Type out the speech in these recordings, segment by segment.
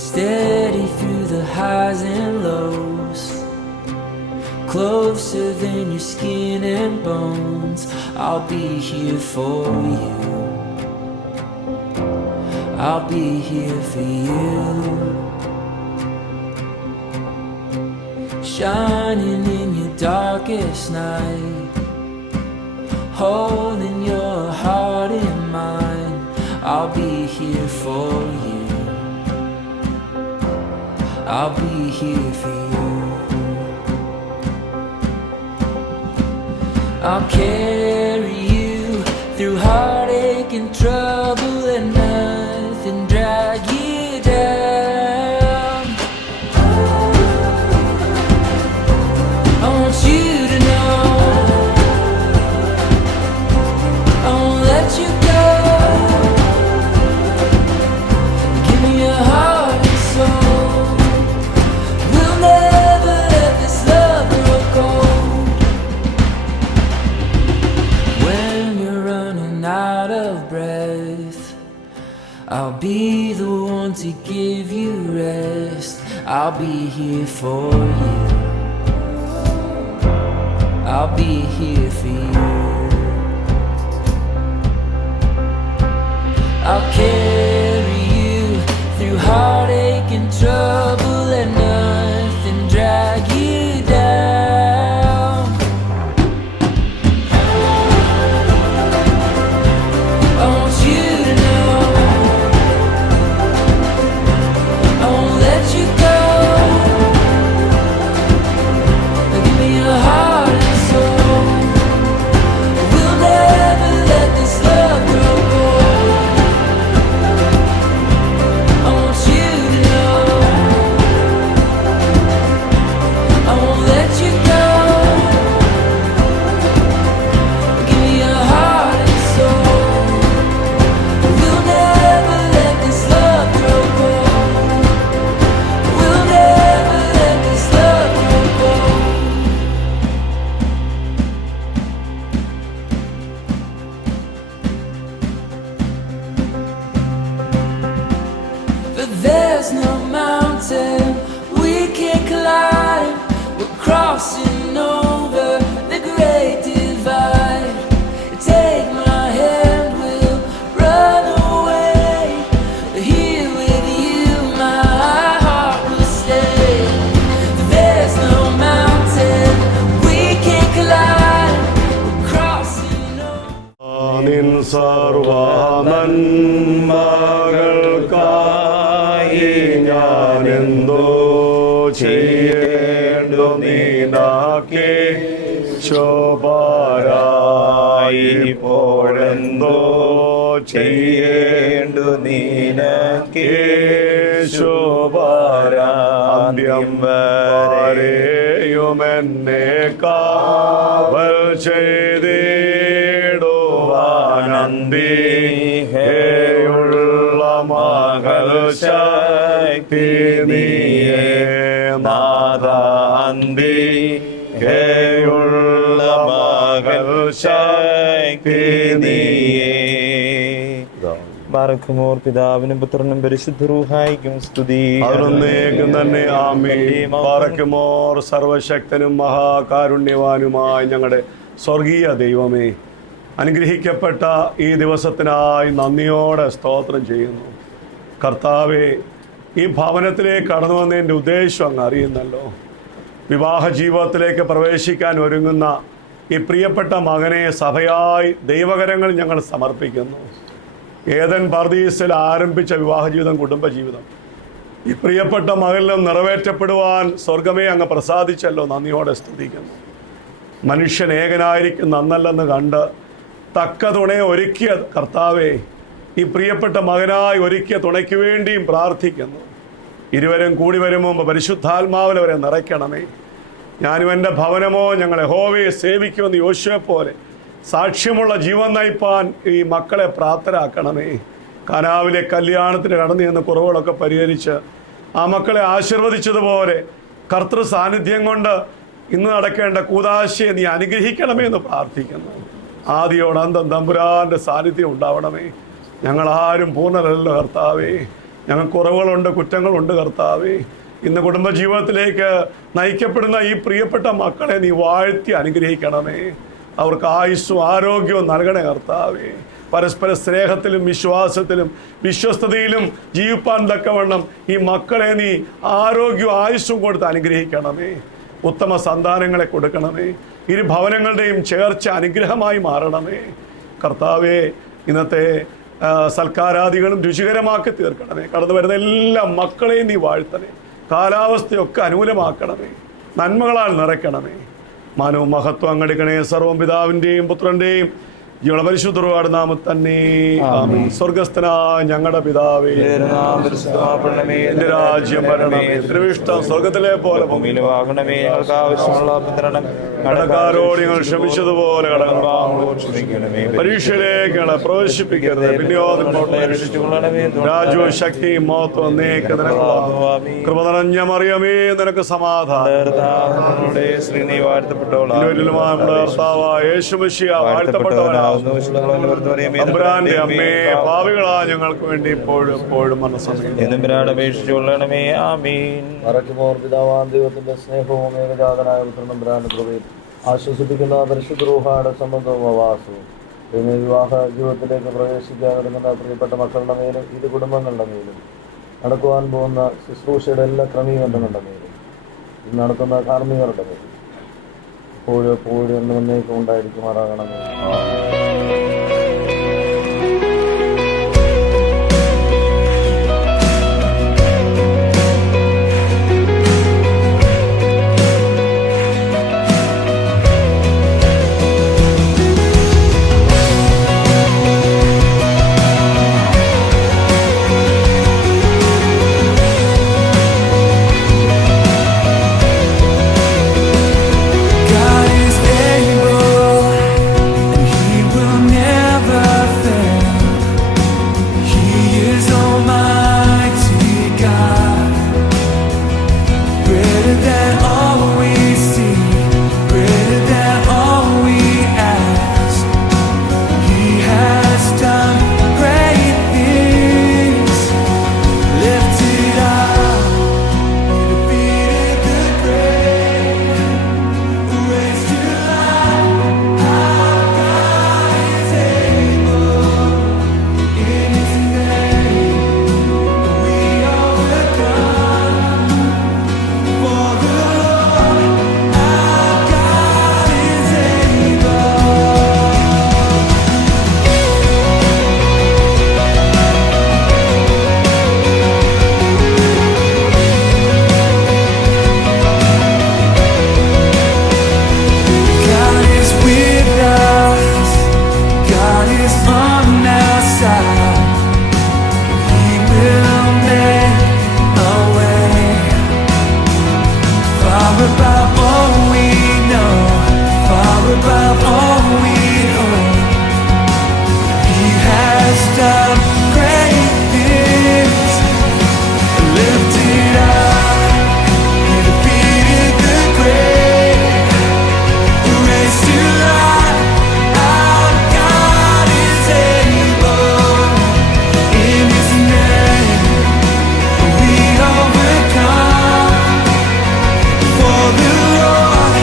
Steady through the highs and lows, closer than your skin and bones. I'll be here for you. I'll be here for you. Shining in your darkest night, holding your heart in mine. I'll be here for you. I'll be here for you. I'll carry you through heartache and trouble, and nothing drag you down. I want you to know I won't let you go. Give me your heart and soul. We'll never let this love grow cold. When you're running out of breath, I'll be the one to give you rest. I'll be here for you. I'll be here for you. I'll carry you through heartache and trouble, and nothing drag you down. I want you to know I won't let you go. Give me your heart and soul. We'll never let this love grow cold. I want you to know I won't let you go. Give me your heart and soul. We'll never let this love grow cold. We'll never let this love grow cold. But there's no mountain we can't climb. We're crossing over the great divide. Take my hand, we'll run away. Here with you, my heart will stay. There's no mountain we can't climb. We're crossing over. നിൻ സർവനന്മകൾക്കായി ഞാനെന്തോ ചെയ്യേണ്ടു നീനാക്കി ശോഭരായി പോഴെന്തോ ചെയ്യേണ്ടു നീനക്ക് ശോഭരാന്ത്യം വരെയുമെന്നെ കാവൽ ചെയ്തിടുവാനന്ദി ഹേയുള്ള മകൾ ശക്തി നീയേ നാദാന്തി ഹേയുള്ള മകൾ ശക്തി നീയേ. ബാറക്കുമോർ പിതാവിനും പുത്രനും പരിശുദ്ധ റൂഹായിക്കും സ്തുതി. അതൊന്നേക്കും തന്നെ ആമേൻ. ബാറക്കുമോർ സർവശക്തനും മഹാകാരുണ്യവാനുമായ ഞങ്ങളുടെ സ്വർഗീയ ദൈവമേ, അനുഗ്രഹിക്കപ്പെട്ട ഈ ദിവസത്തിനായി നന്ദിയോടെ സ്തോത്രം ചെയ്യുന്നു. കർത്താവേ, ഈ ഭവനത്തിലേക്ക് കടന്നു വന്നതിൻ്റെ ഉദ്ദേശം അങ്ങ് അറിയുന്നല്ലോ. വിവാഹ ജീവിതത്തിലേക്ക് പ്രവേശിക്കാൻ ഒരുങ്ങുന്ന ഈ പ്രിയപ്പെട്ട മകനെ സഭയായി ദൈവകരങ്ങൾ ഞങ്ങൾ സമർപ്പിക്കുന്നു. ഏദൻ പർദീസിൽ ആരംഭിച്ച വിവാഹ ജീവിതം, കുടുംബജീവിതം ഈ പ്രിയപ്പെട്ട മകളിലും നിറവേറ്റപ്പെടുവാൻ സ്വർഗമേ അങ്ങ് പ്രസാദിച്ചല്ലോ. നന്ദിയോടെ സ്തുതിക്കുന്നു. മനുഷ്യൻ ഏകനായിരിക്കും നന്നല്ലെന്ന് കണ്ട് തക്ക തുണയെ ഒരുക്കിയ കർത്താവേ, ഈ പ്രിയപ്പെട്ട മകനായി ഒരുക്കിയ തുണയ്ക്ക് വേണ്ടിയും പ്രാർത്ഥിക്കുന്നു. ഇരുവരും കൂടി വരുമ്പോൾ പരിശുദ്ധാത്മാവിൽ അവരെ നിറയ്ക്കണമേ. ഞാനും എൻ്റെ ഭവനമോ ഞങ്ങൾ യഹോവയെ സേവിക്കുമെന്ന് യോശുവയെ പോലെ സാക്ഷ്യമുള്ള ജീവൻ നയിപ്പാൻ ഈ മക്കളെ പ്രാപ്തരാക്കണമേ. കനാവിലെ കല്യാണത്തിന് കടന്നു ചെന്ന കുറവുകളൊക്കെ പരിഹരിച്ച് ആ മക്കളെ ആശീർവദിച്ചതുപോലെ കർത്തൃ സാന്നിധ്യം കൊണ്ട് ഇന്ന് നടക്കേണ്ട കൂദാശയെ നീ അനുഗ്രഹിക്കണമേ എന്ന് പ്രാർത്ഥിക്കുന്നു. ആദിയോട് അന്തം തമ്പുരാൻ്റെ സാന്നിധ്യം ഉണ്ടാവണമേ. ഞങ്ങളാരും പൂർണ്ണരല്ലോ കർത്താവേ. ഞങ്ങൾക്ക് കുറവുകളുണ്ട്, കുറ്റങ്ങളുണ്ട് കർത്താവേ. ഇന്ന് കുടുംബജീവിതത്തിലേക്ക് നയിക്കപ്പെടുന്ന ഈ പ്രിയപ്പെട്ട മക്കളെ നീ വാഴ്ത്തി അനുഗ്രഹിക്കണമേ. അവർക്ക് ആയുസ്സും ആരോഗ്യവും നൽകണേ കർത്താവേ. പരസ്പര സ്നേഹത്തിലും വിശ്വാസത്തിലും വിശ്വസ്തതയിലും ജീവിപ്പാൻ തക്കവണ്ണം ഈ മക്കളെ നീ ആരോഗ്യവും ആയുസ്സും കൊടുത്ത് അനുഗ്രഹിക്കണമേ. ഉത്തമ സന്താനങ്ങളെ കൊടുക്കണമേ. ഇരു ഭവനങ്ങളുടെയും ചേർച്ച അനുഗ്രഹമായി മാറണമേ കർത്താവേ. ഇന്നത്തെ സൽക്കാരാദികളും രുചികരമാക്കി തീർക്കണമേ. കടന്നു വരുന്ന എല്ലാ മക്കളെയും നീ വാഴ്ത്തണേ. കാലാവസ്ഥയൊക്കെ അനുകൂലമാക്കണമേ. നന്മകളാൽ നിറയ്ക്കണമേ. മാനവും മഹത്വം അങ്ങെടുക്കണേ. സർവ്വം പിതാവിൻ്റെയും പുത്രൻ്റെയും ജീവന പരിശുദ്ധ നാമത്തിൽ തന്നെ ആമേൻ. സ്വർഗസ്ഥനായ ഞങ്ങളുടെ പിതാവേ, നിന്റെ രാജ്യം വരണമേ. തിരുവിഷ്ടം സ്വർഗത്തിലെ പോലെ ഭൂമിയിലുമാകണമേ. ഞങ്ങൾക്ക് ആവശ്യമുള്ള പിതരണം കടക്കാരോട് ഞങ്ങൾ ക്ഷമിച്ചതുപോലെ കടങ്ങണമേ. പരീക്ഷയിലേക്ക് ഞങ്ങളെ പ്രവേശിപ്പിക്കരുത്, പിന്നെയോ രാജ്യവും ശക്തിയും മഹത്വം നീക്ക് നിനക്കുള്ളതാകുന്നു. കൃപ നിറഞ്ഞ മറിയമേ, നിനക്ക് സമാധാനം. തമ്പുരാന്റെ അമ്മേ, പാപികളാ ഞങ്ങൾക്ക് വേണ്ടി ഇപ്പോഴും എപ്പോഴും അപേക്ഷിച്ചുകൊള്ളണമേ. ആമീൻ. ദൈവത്തിന്റെ സ്നേഹവും ഏകജാതനായ പുത്രനമ്പുരാന്റെ കൃപയും ആശ്വസിപ്പിക്കുന്ന പരിശുദ്ധ റൂഹായുടെ സംബന്ധവും ആവാസവും പിന്നെ വിവാഹ ജീവിതത്തിലേക്ക് പ്രവേശിക്കാൻ ഒരുങ്ങുന്ന പ്രിയപ്പെട്ട മക്കളുടെ മേലും ഇരു കുടുംബങ്ങളുടെ മേലും നടക്കുവാൻ പോകുന്ന ശുശ്രൂഷയുടെ എല്ലാ ക്രമീകരണങ്ങളുടെ മേലും ഇന്ന് നടത്തുന്ന കാർമ്മികരുടെ മേലും എപ്പോഴും എപ്പോഴും എന്നേക്കും ഉണ്ടായിരിക്കുമാറാകണമേ. God is able, and He will never fail. He is Almighty God, greater than all we see, greater than all we ask. He has done great things. Lift it up, He defeated the grave. Raised to life, our God is able. In His name we overcome. For the Lord our God is able. God is with us. God is on our side. He will make a way. Far above all we know, far above all we hope. He has done great things. Lift it up. He defeated the grave. Raised to life, our God is able. In His name we overcome. For the Lord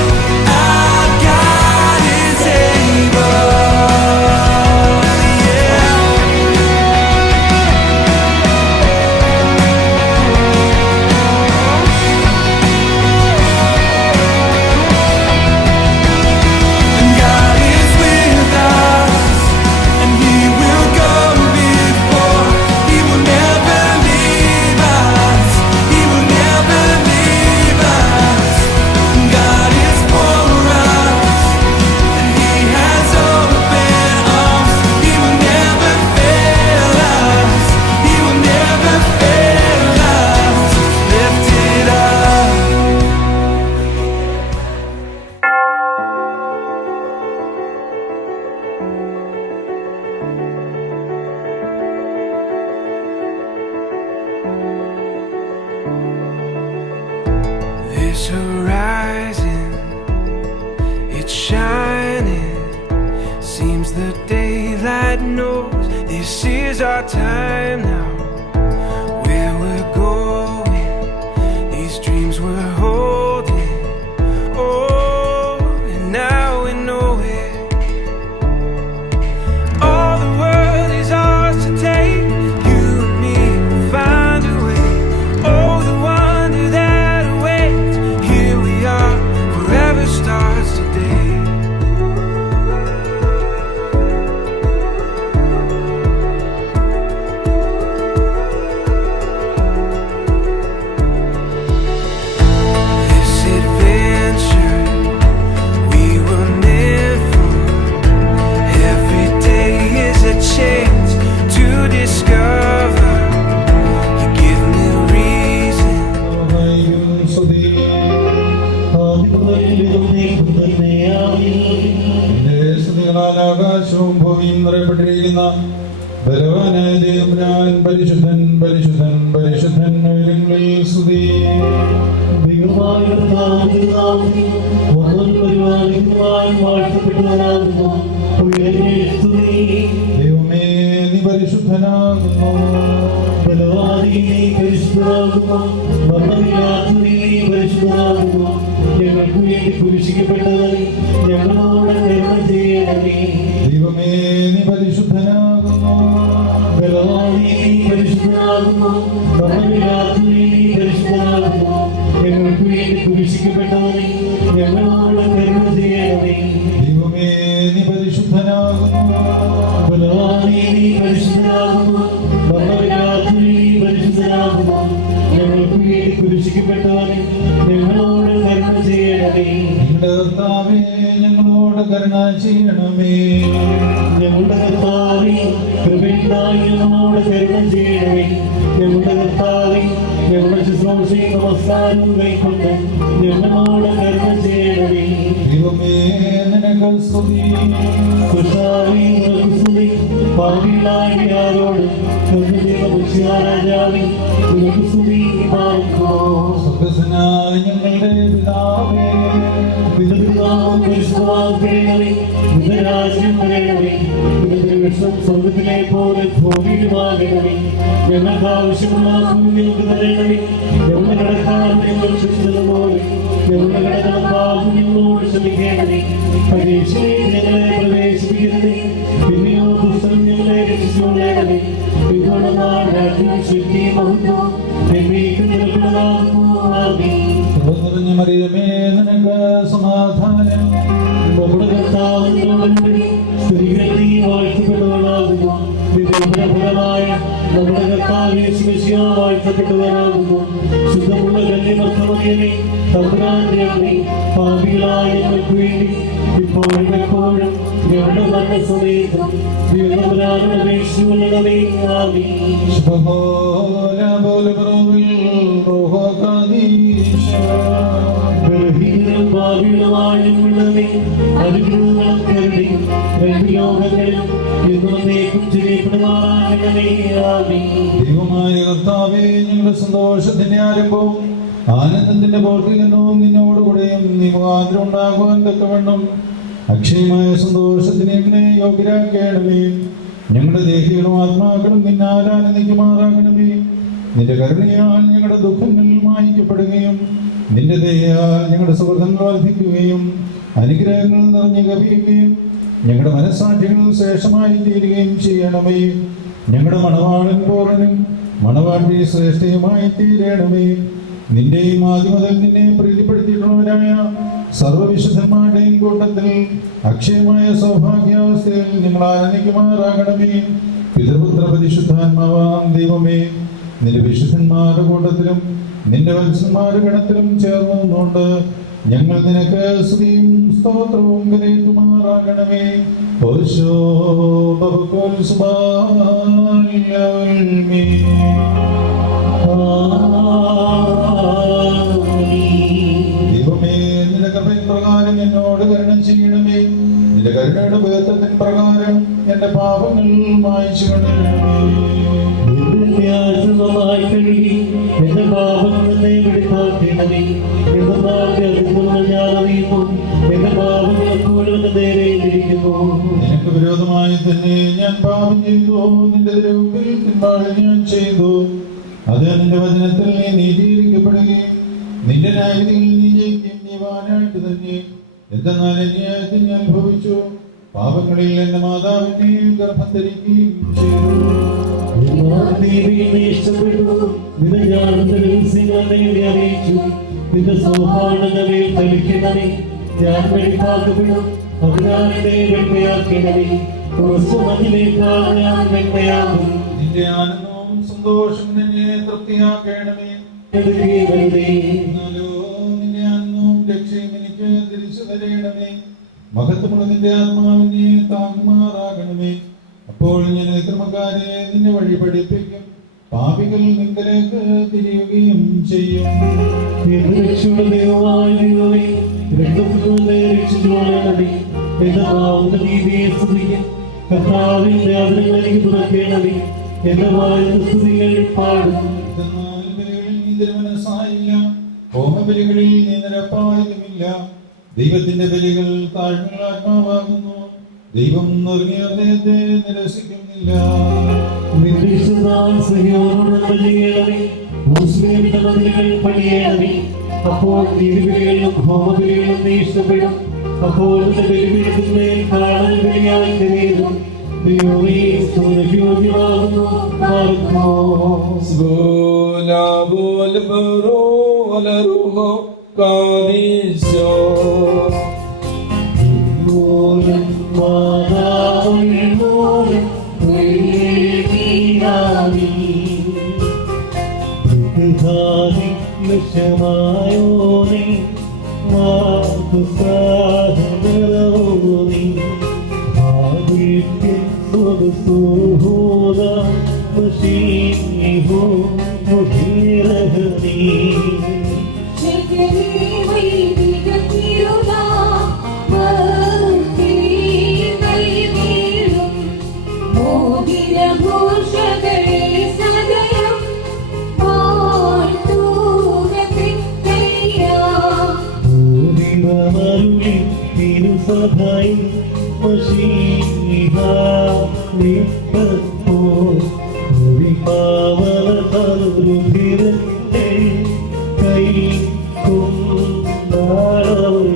our God is able. Yeah. God is with us, and He will go before. He will never leave us. He will never leave us. God is for us, and He has open arms. He will never fail us. He will never fail us. Lift it up. This horizon, it's shining. Seems the daylight knows this is our time now. We're ആകാശവും ഭൂമിയും നിറയപ്പെട്ടിരിക്കുന്ന ബലവാനായ ദൈവം പരിശുദ്ധൻ പരിശുദ്ധൻ പരിശുദ്ധൻ ഉയരങ്ങളിൽ സ്തുതി. ദൈവമേ നീ പരിശുദ്ധനാകുന്നു. ഞങ്ങൾക്ക് വേണ്ടി കുരിശിക്കപ്പെട്ടവരെ ഞങ്ങളോട് കരുണ ചെയ്യണമേ. ദൈവമേ നീ പരിശുദ്ധനാകുന്നു. പരിശുദ്ധനാകുന്നു, പരിശുദ്ധനാകുന്നു. ഞങ്ങൾക്ക് വേണ്ടി കുരിശിക്കപ്പെട്ടവരെ ഞങ്ങളോട് കരുണ ചെയ്യണമേ. ദൈവമേ നീ പരിശുദ്ധനാകുന്നു. പരിശുദ്ധനാകുന്നു, പരിശുദ്ധനാകുന്നു. ഞങ്ങൾക്ക് വേണ്ടി കുരിശിക്കപ്പെട്ടവരെ ഞങ്ങളോട് കരുണ ചെയ്യണമേ. ഞങ്ങളുടെ കർത്താവേ ഞങ്ങളോട് കരുണ ചെയ്യണമേ. ഞങ്ങളുടെ കർത്താവേ കൃപയുണ്ടായി ഞങ്ങളോട് കരുണ ചെയ്യണമേ. ഞങ്ങളുടെ കർത്താവേ ഞങ്ങളുടെ ശുശ്രൂഷയും നമസ്കാരവും കൈക്കൊണ്ട് ഞങ്ങളോട് കരുണ ചെയ്യണമേ. ദൈവമേ നിനക്ക് സ്തുതി. കർത്താവേ നിനക്ക് സ്തുതി. പാപികളായ ആരോട് രാജാവേ നിനക്ക് സ്തുതി. സ്വർഗ്ഗസ്ഥനായ ഞങ്ങളുടെ പിതാവേ, സ്വർഗത്തിലെ പോലെ ഭൂമിയിലുമാകണമേ. ഞങ്ങൾക്ക് ആവശ്യമുള്ള ഞങ്ങൾക്ക് തരണമേ. ഞങ്ങളുടെ കടക്കാരൻ ഞങ്ങൾ ക്ഷമിച്ചതുപോലെ ഞങ്ങളുടെ കടകളും പാപം ഞങ്ങളോട് ക്ഷമിക്കണമേ. പരീക്ഷയെ ഞങ്ങളെ പ്രവേശിപ്പിക്കരുതേ, പിന്നെയോ ദുഷ്ടൻ ഞങ്ങളെ രക്ഷിച്ചുകൊള്ളണമേ. നിങ്ങളുടെ രാജ്യം ശക്തി മഹത്വം എന്നേക്കും നിലകൊള്ളാകുന്നു. ആമേൻ. നിറഞ്ഞ മറിയമേ നിനക്ക് സമാധാനം. നമ്മുടെ കർത്താവിനോടുകൂടി സ്ത്രീകൾ നീ വാഴ്ത്തപ്പെട്ടവളാകുന്നു. നിന്റെ ഫലമായ നമ്മുടെ കർത്താവ് യേശുമിശിഹാ വാഴ്ത്തപ്പെട്ടവനാകുന്നു. ശുദ്ധമുള്ള കന്യമർത്തമറിയമേ തമ്പുരാന്റെ അമ്മേ, പാപികളായ ഞങ്ങൾക്ക് വേണ്ടി ഇപ്പോഴും എപ്പോഴും ഞങ്ങളുടെ മരണസമയത്തും ദൈവതമ്പുരാനോട് അപേക്ഷിച്ചുകൊള്ളണമേ. ആമേൻ. ബലഹീനരും പാപികളുമായ ഞങ്ങളുടെ അനുഗ്രഹങ്ങളും കരുണയും രണ്ട് ലോകങ്ങളിലും എന്നേക്കും ചെയ്യപ്പെടുമാറാകണമേ. ആമേൻ. ദൈവമായ കർത്താവേ ഞങ്ങളുടെ സന്തോഷത്തിന്റെ ആരംഭവും ആനന്ദത്തിന്റെ പൂർത്തീകരണവും നിന്നോടുകൂടെയും നീ മുഖാന്തരം ഉണ്ടാകുവാൻ തക്കവണ്ണം അക്ഷയമായ സന്തോഷത്തിന് ഞങ്ങളെ യോഗ്യരാക്കണമേ. ഞങ്ങളുടെ ദേഹികളും ആത്മാക്കളും നിന്നാൽ ആനന്ദിക്കുമാറാകണമേ. നിന്റെ കരുണയാൽ ഞങ്ങളുടെ ദുഃഖങ്ങൾ മായ്ക്കപ്പെടുകയും നിന്റെ ദയയാൽ ഞങ്ങളുടെ സുഹൃത്തുക്കൾ വർദ്ധിക്കുകയും അനുഗ്രഹങ്ങൾ നിറഞ്ഞു കവിയുകയും ഞങ്ങളുടെ മനസ്സാക്ഷികൾ ശ്രേഷ്ഠമായി തീരുകയും ചെയ്യണമേ. ഞങ്ങളുടെ മണവാളൻ പൂർണ്ണനും മണവാട്ടി ശ്രേഷ്ഠയുമായി തീരണമേ. നിന്റെയും ആദ്യം മുതൽ നിന്നെ പ്രീതിപ്പെടുത്തിയിട്ടുള്ളവരായ സർവ്വവിശുദ്ധന്മാരുടെയും കൂട്ടത്തിൽ അക്ഷയമായ സൗഭാഗ്യാവസ്ഥയിൽ ഞങ്ങൾ ആനന്ദിക്കുമാറാകണമേ. പിതൃപുത്ര പരിശുദ്ധാത്മാവാം ദൈവമേ, നിന്റെ വിശുദ്ധന്മാരുടെ കൂട്ടത്തിലും നിന്റെ വത്സന്മാരുടെ ഗണത്തിലും ചേർന്നുകൊണ്ട് ഞങ്ങൾ നിനക്ക് സ്തുതിയും സ്തോത്രവും കരേറ്റുമാറാകണമേ. ദൈവമേ നിന്റെ കൃപയിൻ പ്രകാരം എന്നോട് കരുണ ചെയ്യണമേ. നിന്റെ കരുണയുടെ ബോധത്തിൻ പ്രകാരം എന്റെ പാപങ്ങൾ മായ്ച്ചു കളയണമേ. എന്റെ പാപങ്ങളെ വെളിപ്പാക്കണമേ. എന്റെ പാപങ്ങൾ എപ്പോഴും എന്റെ നേരെ ഇരിക്കുന്നു. നിനക്ക് വിരോധമായി തന്നെ ഞാൻ പാപം ചെയ്തു. നിന്റെ തിരുമുമ്പിൽ തിന്മകൾ ഞാൻ ചെയ്തു. അത് നിന്റെ വചനത്തിൽ നീ നീതീകരിക്കപ്പെടുകയും നിന്റെ ന്യായത്തിൽ നീ ജയിക്കുകയും നീവാനായിട്ട് തന്നെ. എന്തെന്നാൽ അന്യായത്തിൽ ഞാൻ ഭവിച്ചു. പാപങ്ങളിൽ എന്റെ മാതാവിനെ ഗർഭം ധരിക്കുകയും ചെയ്തു. നിന്റെ സൗഭാഗ്യങ്ങളെ തളിക്കണമേ. ഞാൻ വെളിപ്പാക്കപ്പെടും, അതിനാൽ വെണ്മയാക്കണമേ. മതിലേക്കാൾ ഞാൻ വെണ്മയാകും. നിന്റെ ആനന്ദവും സന്തോഷം നിന്നെ തൃപ്തിയാക്കണമേ. എന്നാലോ നിന്റെ ആനന്ദവും രക്ഷയും എനിക്ക് തിരിച്ചു തരയണമേ. മഹത്വമുള്ള നിന്റെ ആത്മാവിനെ താങ്ങുമാറാകണമേ. അപ്പോൾ ഞാൻ ക്രമക്കാരെ നിന്നെ വഴി പഠിപ്പിക്കും. പാപികൾ നിങ്കലേക്ക് തിരിയുകയും ചെയ്യും. ദൈവമായ ദൈവമേ, രക്തത്തിൽ രക്ഷിച്ചുകൊള്ളണമേ. എന്റെ നാവിന്റെ നീതിയെ സ്തുതിക്കും. കർത്താവിന്റെ അതിരുകൾ എനിക്ക് തുറക്കേണമേ. എന്റെ വായുടെ സ്തുതികൾ പാടും. എന്നാൽ ബലികളിൽ നീ തിരുമനസ്സായില്ല, ഹോമബലികളിൽ നീ നിരപ്പായതുമില്ല. ദൈവത്തിന്റെ ബലികൾ താഴ്മയുള്ള ആത്മാവാകുന്നു. ദൈവം നുറുങ്ങിയ ഹൃദയത്തെ നിരസിക്കുന്നില്ല. നിന്റെ ഇഷ്ടത്താൽ സഹയോനോട് നന്മ ചെയ്യണമേ. മുസ്ലിമിന്റെ മതിലുകൾ പണിയണമേ. അപ്പോൾ നീതിബലികളിലും ഹോമബലികളിലും നീ ഇഷ്ടപ്പെടും. അപ്പോൾ നിന്റെ ബലിപീഠത്തിന്മേൽ കാളൻ ബലിയായി കരയുന്നു. ദൈവമേ, സ്തുതിക്ക് യോഗ്യമാകുന്നു. പാർക്കുമോ. മൂലം മാതാവിൻ മൂലം വീണാവി. ലക്ഷ്യമായോനെ മാതുസാഹനോനി ആദിത്യം സ്വസുഹോദ മഷീഹോ മുഹീരഹനി. സഭൈ മഷീഹ നിപ്പോ വിപാവന തരുധിരന്റെ കൈ കൊണ്ടാളും.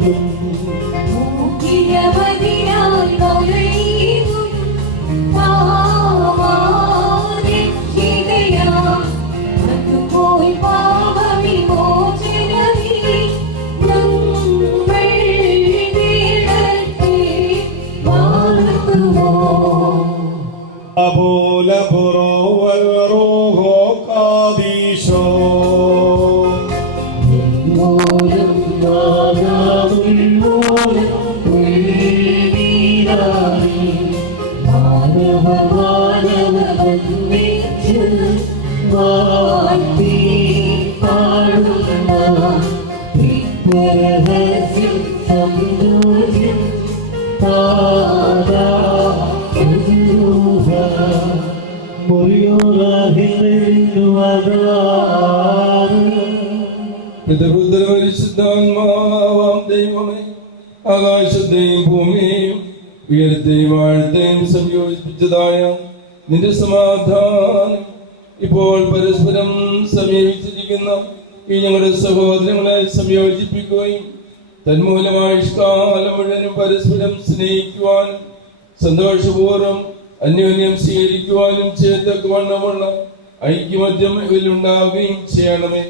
പരിശുദ്ധാത്മാവാം ദൈവമേ, ആകാശത്തെയും ഭൂമിയെയും ഉയരത്തെയും ആഴത്തെയും സംയോജിപ്പിച്ചതായ നിന്റെ സമാധാനം ഇപ്പോൾ പരസ്പരം സമീപിച്ചിരിക്കുന്ന ഈ ഞങ്ങളുടെ സഹോദരങ്ങളെ സംയോജിപ്പിക്കുകയും തന്മൂലമായുഷ്കാലം മുഴുവനും പരസ്പരം സ്നേഹിക്കുവാനും സന്തോഷപൂർവ്വം അന്യോന്യം സ്വീകരിക്കുവാനും ചെയ്തക്കവണ്ണമുള്ള ഐക്യമത്യം ഇവരുണ്ടാവുകയും ചെയ്യണമേ.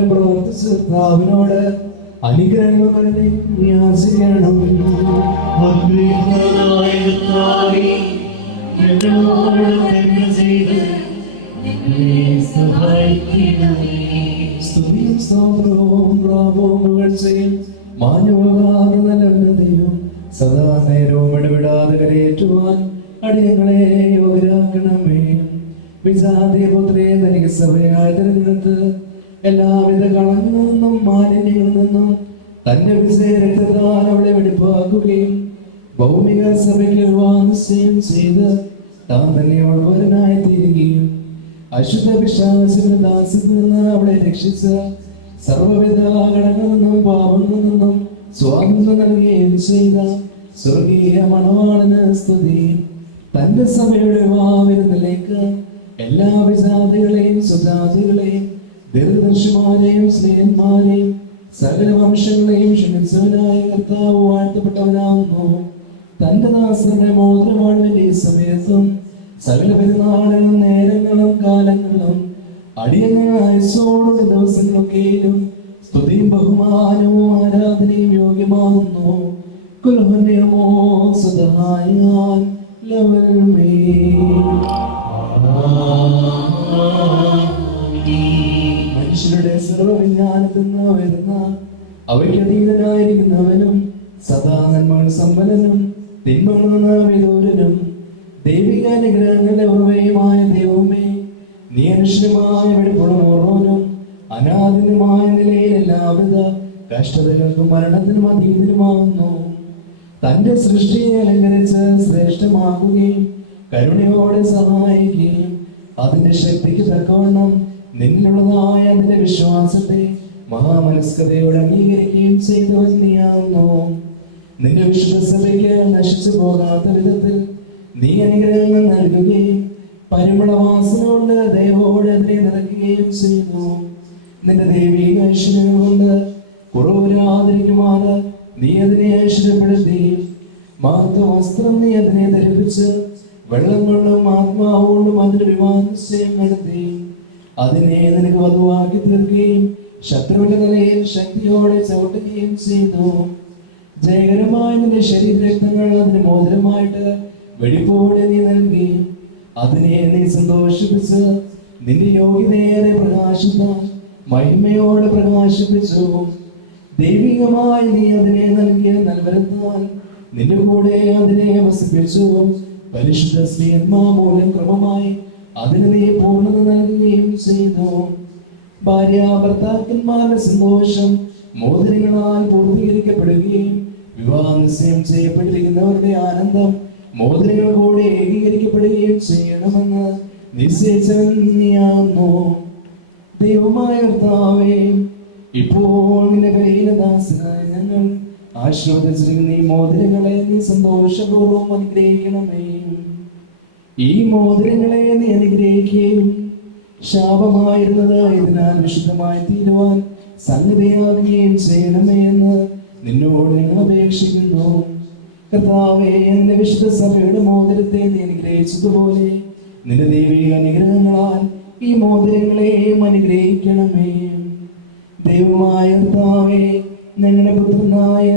പ്രകാരം പ്രവർത്തിച്ച കർത്താവിനോട് അനുഗ്രഹങ്ങളെ യാചിക്കണം. അഗ്നിനായ കർത്താവേ, ഞങ്ങളോട് കരുണ ചെയ്ത് ഞങ്ങളെ സഹായിക്കണമേ. സ്തുതിയും സ്തോത്രവും പ്രാപവും പുകഴ്ചയും മാനവകാല നല്ലവനെയും സദാ നേരവും ഇടപെടാതെ കരയേറ്റുവാൻ അടിയങ്ങളെ യോഗ്യരാക്കണമേ. വിജാതീയപുത്രേ തനിക്ക് സഭയായി തിരഞ്ഞെടുത്ത് എല്ലാവിധ കളങ്ങളിൽ നിന്നും മാലിന്യങ്ങളിൽ നിന്നും തന്റെ വിജയരക്തത്താൽ അവളെ വെടിപ്പാക്കുകയും ഭൗമിക സഭയ്ക്ക് നിശ്ചയം ചെയ്ത് താൻ തന്നെ ഉള്ളവരനായി തീരുകയും അശുദ്ധ പിശാചിന്റെ ദാസ്യത്തിൽ നിന്ന് അവളെ രക്ഷിച്ച സർവ്വവിധ ഘടകങ്ങളിൽ നിന്നും പാപങ്ങളിൽ നിന്നും സ്വാതന്ത്ര്യം നൽകുകയും ചെയ്ത സ്വർഗീയ മണവാളന് സ്തുതി. തന്റെ സഭയുടെ വാവിരുന്നിലേക്ക് എല്ലാ വിജാതികളെയും സ്വജാതികളെയും ദീർഘദർശിമാരെയും സ്നേഹന്മാരെയും സകല വംശങ്ങളെയും ക്ഷണിച്ചവനായ കർത്താവ് വാഴ്ത്തപ്പെട്ടവനാകുന്നു. തന്റെ ദാസരുടെ മോതിരമാണവന്റെ ഈ സമയത്തും സകല പെരുന്നാളുകളും നേരങ്ങളും കാലങ്ങളും അടിയങ്ങളോടുള്ള ദിവസങ്ങളൊക്കെയും സ്തുതിയും ബഹുമാനവും ആരാധനയും യോഗ്യമാകുന്നു. കുൽഹുന്നയമോ സദായാൻ ലവൽമേ. മനുഷ്യരുടെ സർവവിജ്ഞാനത്തിൽ നിന്ന് വരുന്ന അവയ്ക്ക് അധീനനായിരിക്കുന്നവനും സദാ നന്മകൾ സമ്പന്നനും തിന്മകളിൽ നിന്ന് വിദൂരനും ദൈവിക അനുഗ്രഹങ്ങളുടെ ഉറവയുമായ ദൈവമേ, നീ അനുഷ്യമായ വെടിപ്പുള്ള ഓർവനും അനാദിനുമായ നിലയിൽ എല്ലാവിധ കഷ്ടതകൾക്കും മരണത്തിനും അധീനനുമാകുന്നു. തന്റെ സൃഷ്ടിയെ അലങ്കരിച്ച് ശ്രേഷ്ഠമാക്കുകയും കരുണയോടെ സഹായിക്കുകയും അതിന്റെ ശക്തിക്ക് തക്കവണ്ണം നിന്നിലുള്ളതായ അതിന്റെ വിശ്വാസത്തെ മഹാമനസ്കതയോടെ അംഗീകരിക്കുകയും ചെയ്തവൻ നീയാവുന്നു. നിന്റെ വിശുദ്ധ സഭയ്ക്ക് നശിച്ചു പോകാത്ത വിധത്തിൽ നീ അനുഗ്രഹങ്ങൾ നൽകുകയും പരിമളവാസന കൊണ്ട് ദൈവോടെ അതിനെ നിറയ്ക്കുകയും ചെയ്യുന്നു. നിന്റെ ദൈവിക ഐശ്വര്യങ്ങൾ കൊണ്ട് കുറവരാതിരിക്കുമാറ് നീ അതിനെ ഐശ്വര്യപ്പെടുത്തി മാർത്ത വസ്ത്രം നീ അതിനെ ധരിപ്പിച്ച് വെള്ളം കൊണ്ടും ആത്മാവോണ്ടും അതിന് വിവാഹനിശ്ചയം നടത്തി അതിനെ നിനക്ക് വധുവാക്കി തീർക്കുകയും ശത്രുവിന്റെ നിലയിൽ ശക്തിയോടെ ചവിട്ടുകയും ചെയ്തു. ജയകരമായ നിന്റെ ശരീരരക്തങ്ങൾ അതിന് മോതിരമായിട്ട് വെടിപ്പോടെ നീ നൽകി അതിനെ നീ സന്തോഷിപ്പിച്ച് നിന്റെ യോഗ്യതയേറെ പ്രകാശിപ്പാൻ മഹിമയോടെ പ്രകാശിപ്പിച്ചു. ദൈവികമായി നീ അതിനെ നൽകിയ നൽവരത്താൽ നിന്റെ കൂടെ അതിനെ വസിപ്പിച്ചു. പരിശുദ്ധ സ്ത്രീയന്മാ മൂലം ക്രമമായി അതിന് നീ പൂർണ്ണത നൽകുകയും ചെയ്തു. ഭാര്യ ഭർത്താക്കന്മാരുടെ സന്തോഷം മോതിരങ്ങളാൽ പൂർത്തീകരിക്കപ്പെടുകയും വിവാഹ നിശ്ചയം ചെയ്യപ്പെട്ടിരിക്കുന്നവരുടെ ആനന്ദം മോതിരങ്ങൾ കൂടെ ഏകീകരിക്കപ്പെടുകയും ചെയ്യണമെന്ന് നിശ്ചയിച്ചവൻ നീയാകുന്നു. ദൈവമായ കർത്താവേ, ഇപ്പോൾ നിന്റെ ബലഹീനദാസനായ ഞങ്ങൾ ആശ്രവദിച്ചിരിക്കുന്ന ഈ മോതിരങ്ങളെ നീ സന്തോഷപൂർവ്വം അനുഗ്രഹിക്കണമേ. ഈ മോതിരങ്ങളെ നീ അനുഗ്രഹിക്കുകയും ശാപമായിരുന്നത് ഇതിനാൽ വിശുദ്ധമായി തീരുവാൻ സന്നദ്ധയാകുകയും ചെയ്യണമേ എന്ന് നിന്നോട് ഞങ്ങൾ അപേക്ഷിക്കുന്നു. കർത്താവേ, എന്റെ വിശുദ്ധ സഭയുടെ മോതിരത്തെ നീ അനുഗ്രഹിച്ചതുപോലെ നിന്റെ ദൈവിക അനുഗ്രഹങ്ങളാൽ ഈ മോതിരങ്ങളെയും അനുഗ്രഹിക്കണമേ. ദൈവമായ കർത്താവേ, ഞങ്ങളുടെ പുത്രനായ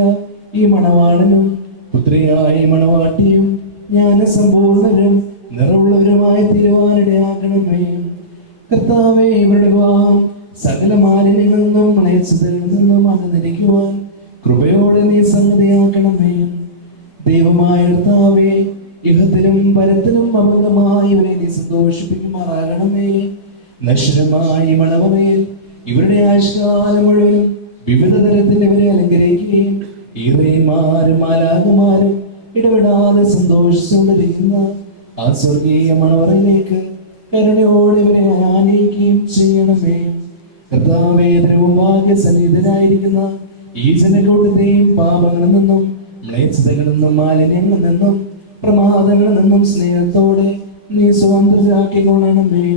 ഈ മണവാളനും പുത്രിയായ മണവാട്ടിയും ജ്ഞാനസമ്പൂർണരും നിറവുള്ളവരുമായി തീരുവാനിടയാക്കണമേ. കർത്താവേ, ഇവരുടെ വിവാഹം സകല മാലിന്യങ്ങളിൽ നിന്നും മ്ലേച്ഛതകളിൽ നിന്നും അകന്നിരിക്കുവാൻ കൃപയോടെ നീ സന്നദ്ധയാക്കണമേ. ദൈവമായ കർത്താവേ, ഇഹത്തിലും പരത്തിലും അമൃതമായി ഇവരെ നീ സന്തോഷിപ്പിക്കുമാറാകണമേ. നശ്വരമായ മണവമേൽ ഇവരുടെ ആയുഷ്കാലം മുഴുവനും വിവിധ തരത്തിൽ ഇവരെ അലങ്കരിക്കുകയും ഈറേമാരും മാലാഖമാരും ഇടപെടാതെ സന്തോഷിച്ചുകൊണ്ടിരിക്കുന്ന ആ സ്വർഗീയ മണവറയിലേക്ക് കരുണയോടെ ഇവരെ ആനയിക്കുകയും ചെയ്യണമേ. കർത്താവേ, ദ്രവഭാഗ്യ സന്നിഹിതനായിരിക്കുന്ന ഈ ജനക്കൂട്ടത്തെയും പാപങ്ങളിൽ നിന്നും മ്ലേച്ഛതകളിൽ നിന്നും മാലിന്യങ്ങളിൽ നിന്നും പ്രമാദങ്ങളിൽ നിന്നും സ്നേഹത്തോടെ നീ സ്വതന്ത്രരാക്കിക്കൊള്ളണമേ.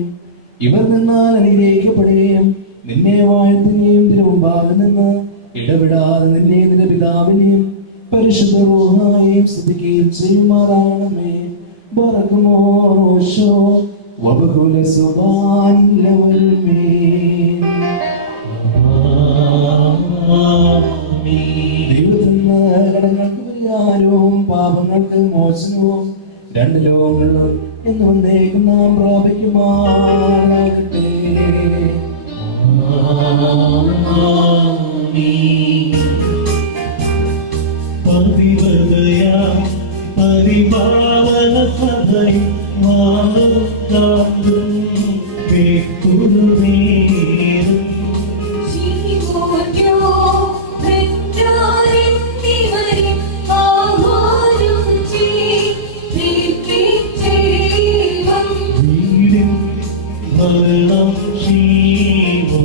ഇവർ നിന്നാൽ അനുഗ്രഹിക്കപ്പെടുകയും നിന്നെ വാഴ്ത്തുകയും തിരുമുമ്പാകെ നിന്ന് ഇടപെടാതെ നിന്നെ നിന്റെ പിതാവിനെയും പരിശുദ്ധ റൂഹായെയും സ്തുതിക്കുകയും ചെയ്യുമാറാകണമേ. ബറകമോശോ വബകുല സുബാൻ ലവൽമേ. പാപമോചനവും രണ്ട് ലോകങ്ങളിലും എന്ന് വന്നേക്കും നാം പ്രാപിക്കുമാറാകട്ടെ. പരിപാവന സഭയിൽ വാഴും കേൾക്കുന്നേരും വീടിൻ മരണം ശീവോ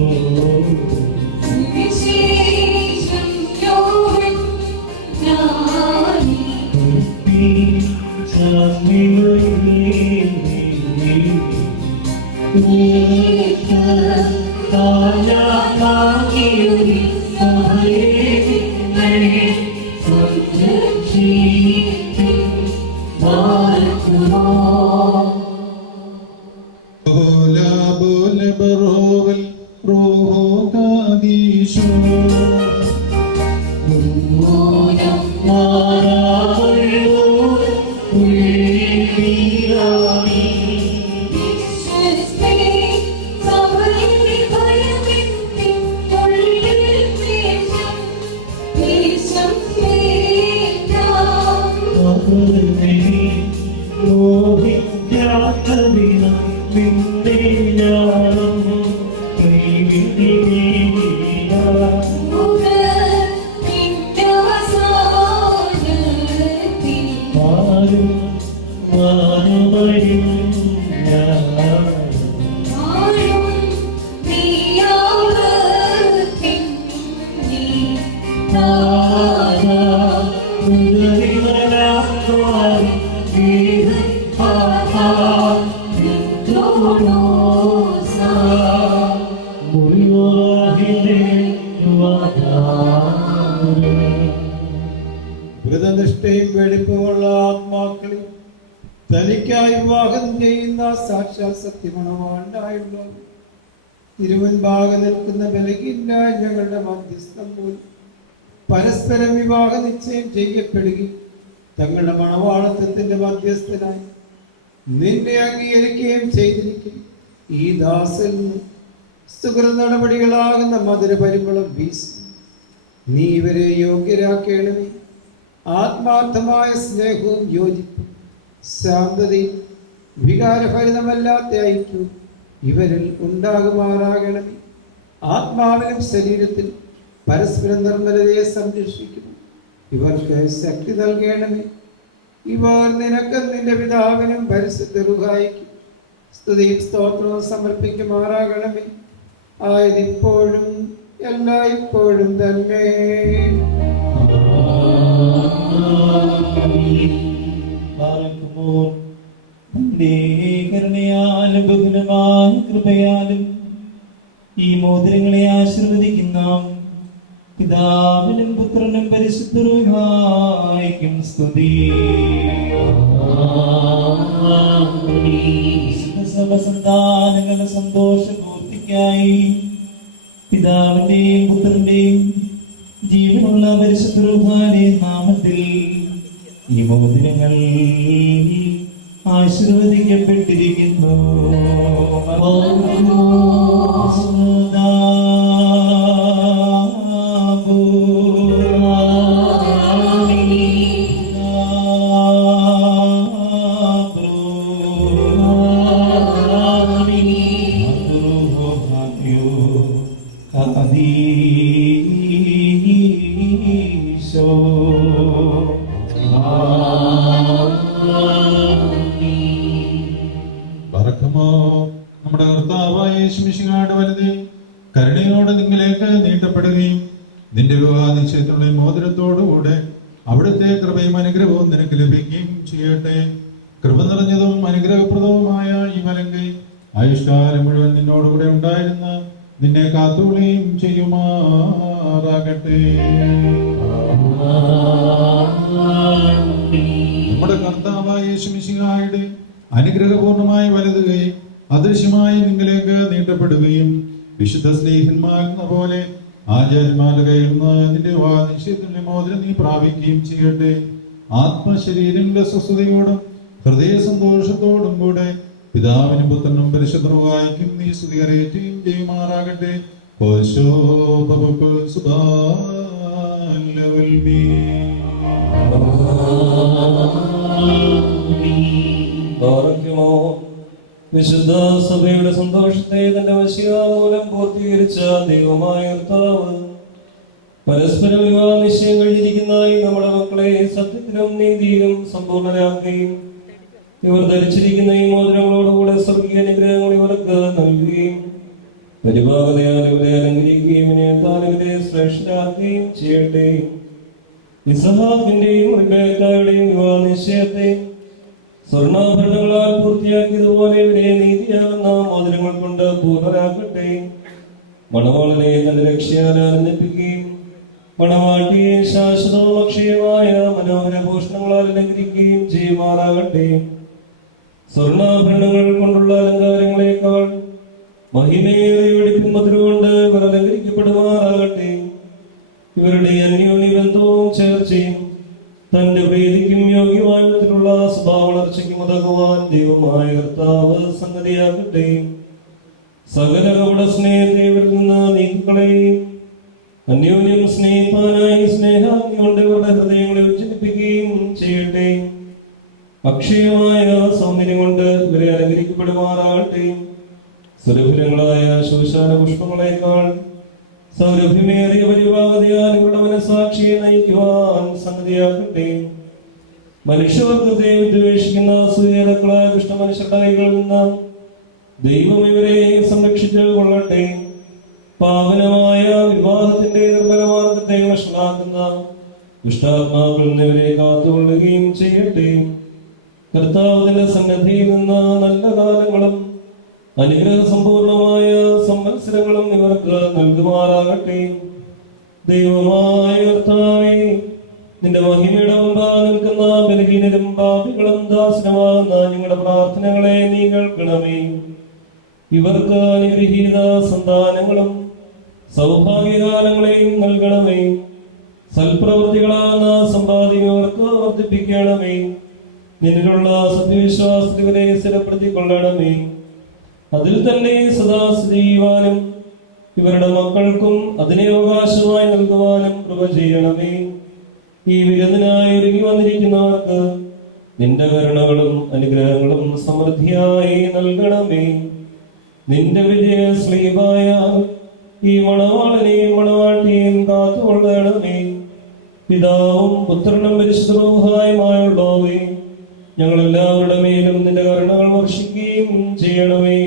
വ്രതനിഷ്ഠയും വെടിപ്പുമുള്ള ആത്മാക്കളിൽ തനിക്കായി വിവാഹം ചെയ്യുന്ന സാക്ഷാൽ സത്യമണവാണ്ടായുള്ള തിരുമുൻപാകെ നിൽക്കുന്ന ബലഹീനരായ ഞങ്ങളുടെ മധ്യസ്ഥം പോലും പരസ്പരം വിവാഹ നിശ്ചയം ചെയ്യപ്പെടുകയും തങ്ങളുടെ മണവാളത്വത്തിന്റെ മധ്യസ്ഥനായി നിന്നെ അംഗീകരിക്കുകയും ചെയ്തിരിക്കും. ഈ ദാസൻ സുഹൃത നടപടികളാകുന്ന മധുര പരിമളം വീശി നീ ഇവരെ യോഗ്യരാക്കണമേ. ആത്മാർത്ഥമായ സ്നേഹവും യോജിപ്പും ശാന്തതയും വികാരഭരിതമല്ലാത്ത ഐക്യവും ഇവരിൽ ഉണ്ടാകുമാറാകണമേ. ആത്മാവിലും ശരീരത്തിലും പരസ്പരം നിർമ്മലതയെ സംരക്ഷിക്കുന്നു. ഇവർക്ക് ശക്തി നൽകണമേ. ഇവർ നിനക്കും നിന്റെ പിതാവിനും പരിശുദ്ധ റുഹായിക്കും സ്തുതിയും സ്തോത്രവും സമർപ്പിക്കുമാറാകണമേ. ആയതിപ്പോഴും എല്ലായ്പ്പോഴും തന്നെ. കരുണയാലും ബഹുലമായ കൃപയാലും ഈ മോതിരങ്ങളെ ആശീർവദിക്കുന്ന പിതാവിനും പുത്രനും പരിശുദ്ധ റൂഹായിക്കും സ്തുതി. സർവസന്താനങ്ങളുടെ സന്തോഷ പൂർത്തിക്കായി പിതാവിന്റെയും പുത്രന്റെയും ജീവനുള്ള പരിശുദ്ധ റൂഹായുടെ നാമത്തിൽ ഈ മോതിരങ്ങൾ ആശീർവദിക്കപ്പെട്ടിരിക്കുന്നു. നമ്മുടെ കർത്താവായ യേശുമിശിഹായുടെ വലുത് കരുണയോടെ നിങ്ങളിലേക്ക് നീട്ടപ്പെടുകയും നിന്റെ വിവാഹ നിശ്ചയത്തിലുള്ള മോതിരത്തോടുകൂടെ അവിടുത്തെ കൃപയും അനുഗ്രഹവും നിനക്ക് ലഭിക്കുകയും ചെയ്യട്ടെ. കൃപ നിറഞ്ഞതും അനുഗ്രഹപ്രദവുമായ ഈ വലങ്കൈ ആയുഷ്കാലം മുഴുവൻ നിന്നോടുകൂടെ ഉണ്ടായിരുന്ന നിന്നെ കാത്തുകൊള്ളുകയും ചെയ്യുമാറാകട്ടെ. നമ്മുടെ കർത്താവായ യേശുമിശിഹായുടെ അനുഗ്രഹപൂർണമായ വലത് കൈ അദൃശ്യമായി നിങ്ങളിലേക്ക് നീട്ടപ്പെടുകയും വിശുദ്ധ സ്നേഹന്മാരെന്ന പോലെ ആചാര്യന്മാരുടെ കയ്യിൽ നിന്ന് നിന്റെ നിശ്ചയത്തിന്റെ മോതിരം നീ പ്രാപിക്കുകയും ചെയ്യട്ടെ. ആത്മശരീരങ്ങളുടെ സ്വസ്ഥതയോടും ഹൃദയ സന്തോഷത്തോടും കൂടെ പിതാവിനും പുത്രനും പരിശുദ്ധവായിക്കും നീ സ്തുതി കരയേറ്റുകയും ചെയ്യുമാറാകട്ടെ. വിശുദ്ധ സഭയുടെ സന്തോഷത്തെ തന്റെ വശീകരണം പൂർത്തീകരിച്ച ദൈവമായ കർത്താവ് പരസ്പര വിവാഹ നിശ്ചയം കഴിഞ്ഞിരിക്കുന്ന ഈ നമ്മുടെ മക്കളെ സത്യത്തിലും നീതിയിലും സമ്പൂർണരാക്കുകയും ഇവർ ധരിച്ചിരിക്കുന്ന ഈ മോതിരങ്ങളോടുകൂടെ സ്വർഗീയ അനുഗ്രഹങ്ങൾ ഇവർക്ക് നൽകുകയും പരിഭാഗതയാൽ ഇവരെ അലങ്കരിക്കുകയും ഇവരെ ശ്രേഷ്ഠരാക്കുകയും ചെയ്യട്ടെ. ഇസഹാക്കിന്റെയും റിബേക്കായുടെയും വിവാഹ നിശ്ചയത്തെ സ്വർണ്ണാഭരണങ്ങളാൽ പൂർത്തിയാക്കിയതുപോലെ ഇവരെ നീതിയാകുന്ന മോതിരങ്ങൾ കൊണ്ട് പൂർണ്ണരാക്കട്ടെ. മണവാളനെ തന്റെ രക്ഷയാൽ ആനന്ദിപ്പിക്കുകയും മണവാട്ടിയെ ശാശ്വതവും അക്ഷയമായ മനോഹര ഭൂഷണങ്ങളാൽ അലങ്കരിക്കുകയും ചെയ്യുമാറാകട്ടെ. സ്വർണ്ണാഭരണങ്ങൾ കൊണ്ടുള്ള അലങ്കാരങ്ങളെക്കാൾ മഹിമയേറിയ വെടിപ്പിൻ മധുരകൊണ്ട് ഇവർ അലങ്കരിക്കപ്പെടുമാറാകട്ടെ. ഇവരുടെ അന്യോന്യ ബന്ധവും ചേർച്ചയും തന്റെ പ്രീതിക്കും യോഗ്യമായ വിധത്തിലുള്ള സ്വഭാവ വളർച്ചയ്ക്കും ഉതകുവാൻ ദൈവമായ കർത്താവ് സംഗതിയാക്കട്ടെ. സകല കപട സ്നേഹത്തെ ഇവരിൽ നിന്ന് നീക്കിക്കളയും. അന്യോന്യം സ്നേഹിപ്പാനായി സ്നേഹാഗ്നി കൊണ്ട് ഇവരുടെ ഹൃദയങ്ങളെ ഉജ്ജ്വലിപ്പിക്കുകയും ചെയ്യട്ടെ. അക്ഷയമായ സൗന്ദര്യം കൊണ്ട് ഇവരെ അലങ്കരിക്കപ്പെടുമാറാകട്ടെ. സുരഭിലങ്ങളായ ശോശാന പുഷ്പങ്ങളെക്കാൾ സൗരഭ്യമേറിയ പരിഭാഗതയാൽ ഇവരുടെ മനസാക്ഷിയെ നയിക്കുവാൻ സംഗതിയാക്കട്ടെ. മനുഷ്യവർഗത്തെ വിദ്വേഷിക്കുന്ന സൂര്യകളായ ദുഷ്ടമനുഷ്യരുടെ കൈകളിൽ നിന്ന് ദൈവം ഇവരെ സംരക്ഷിച്ചു കൊള്ളട്ടെ. പാവനമായ വിവാഹത്തിന്റെ നിർമ്മലമാർഗത്തെ വഷളാക്കുന്ന ദുഷ്ടാത്മാക്കളിൽ നിന്ന് ഇവരെ കാത്തുകൊള്ളുകയും ചെയ്യട്ടെ. കർത്താവിന്റെ സന്നദ്ധിയിൽ നിന്ന് നല്ല കാലങ്ങളും അനുഗ്രഹ സമ്പൂർണമായ സംവത്സരങ്ങളും ഇവർക്ക് നൽകുമാറാകട്ടെ. ദൈവമായ കർത്താവേ, നിന്റെ മഹിമയുടെ മുമ്പാകെ നിൽക്കുന്ന ബലഹീനരും പാപികളും ദാസനുമാകുന്ന ഞങ്ങളുടെ പ്രാർത്ഥനകളെ നീ കേൾക്കണമേ. ഇവർക്ക് അനുഗ്രഹീത സന്താനങ്ങളും സൗഭാഗ്യകാലങ്ങളെയും നൽകണമേ. സൽപ്രവൃത്തികളാകുന്ന സമ്പാദ്യം ഇവർക്ക് വർദ്ധിപ്പിക്കണമേ. നിന്നിലുള്ള സത്യവിശ്വാസത്തിൽ ഇവരെ സ്ഥിരപ്പെടുത്തിക്കൊള്ളണമേ. അതിൽ തന്നെ സദാ സ്ഥിതി ചെയ്യുവാനും ഇവരുടെ മക്കൾക്കും അതിനെ അവകാശമായി നൽകുവാനും കൃപ ചെയ്യണമേ. ഈ വിരുന്നിനായി ഒരുങ്ങി വന്നിരിക്കുന്നവർക്ക് നിന്റെ കരുണകളും അനുഗ്രഹങ്ങളും സമൃദ്ധിയായി നൽകണമേ. നിന്റെ വിജയ സ്ലീബായ ഈ മണവാളനെയും മണവാട്ടിയെയും കാത്തുകൊള്ളണമേ. പിതാവും പുത്രനും പരിശുദ്ധവുമായുള്ളവേ, ഞങ്ങളെല്ലാവരുടെ മേലും നിന്റെ കരുണകൾ വർഷിക്കുകയും ചെയ്യണമേ.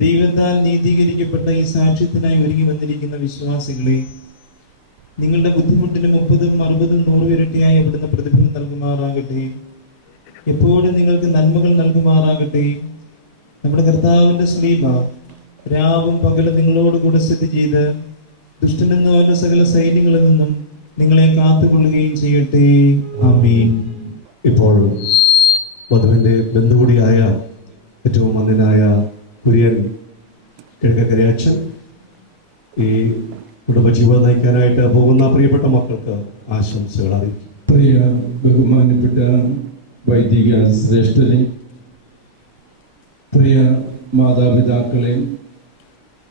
ദൈവത്താൽ നീതീകരിക്കപ്പെട്ട ഈ സാക്ഷ്യത്തിനായി ഒരുങ്ങി വന്നിരിക്കുന്ന വിശ്വാസികളെ, നിങ്ങളുടെ ബുദ്ധിമുട്ടിന് 30, 60, 100 ഇരട്ടിയായി അവിടുന്ന് പ്രതിഫലം നൽകുമാറാകട്ടെ. എപ്പോഴും നിങ്ങൾക്ക് നന്മകൾ നൽകുമാറാകട്ടെ. നമ്മുടെ കർത്താവിന്റെ സ്ലീബ രാവും പകലും നിങ്ങളോട് കൂടെ സ്ഥിതി ചെയ്ത് ദുഷ്ടനെന്നും അവന്റെ സകല സൈന്യങ്ങളിൽ നിന്നും നിങ്ങളെ കാത്തുകൊള്ളുകയും ചെയ്യട്ടെ. ആമീൻ. ഇപ്പോൾ വധുവിൻ്റെ ബന്ധുകൂടിയായ ഏറ്റവും മന്യനായ കുര്യൻ കിഴക്കക്കര അച്ഛൻ ഈ കുടുംബജീവിതം നയിക്കാനായിട്ട് പോകുന്ന പ്രിയപ്പെട്ട മക്കൾക്ക് ആശംസകൾ അറിയിക്കും. പ്രിയ ബഹുമാനപ്പെട്ട വൈദിക ശ്രേഷ്ഠരെ, പ്രിയ മാതാപിതാക്കളെ,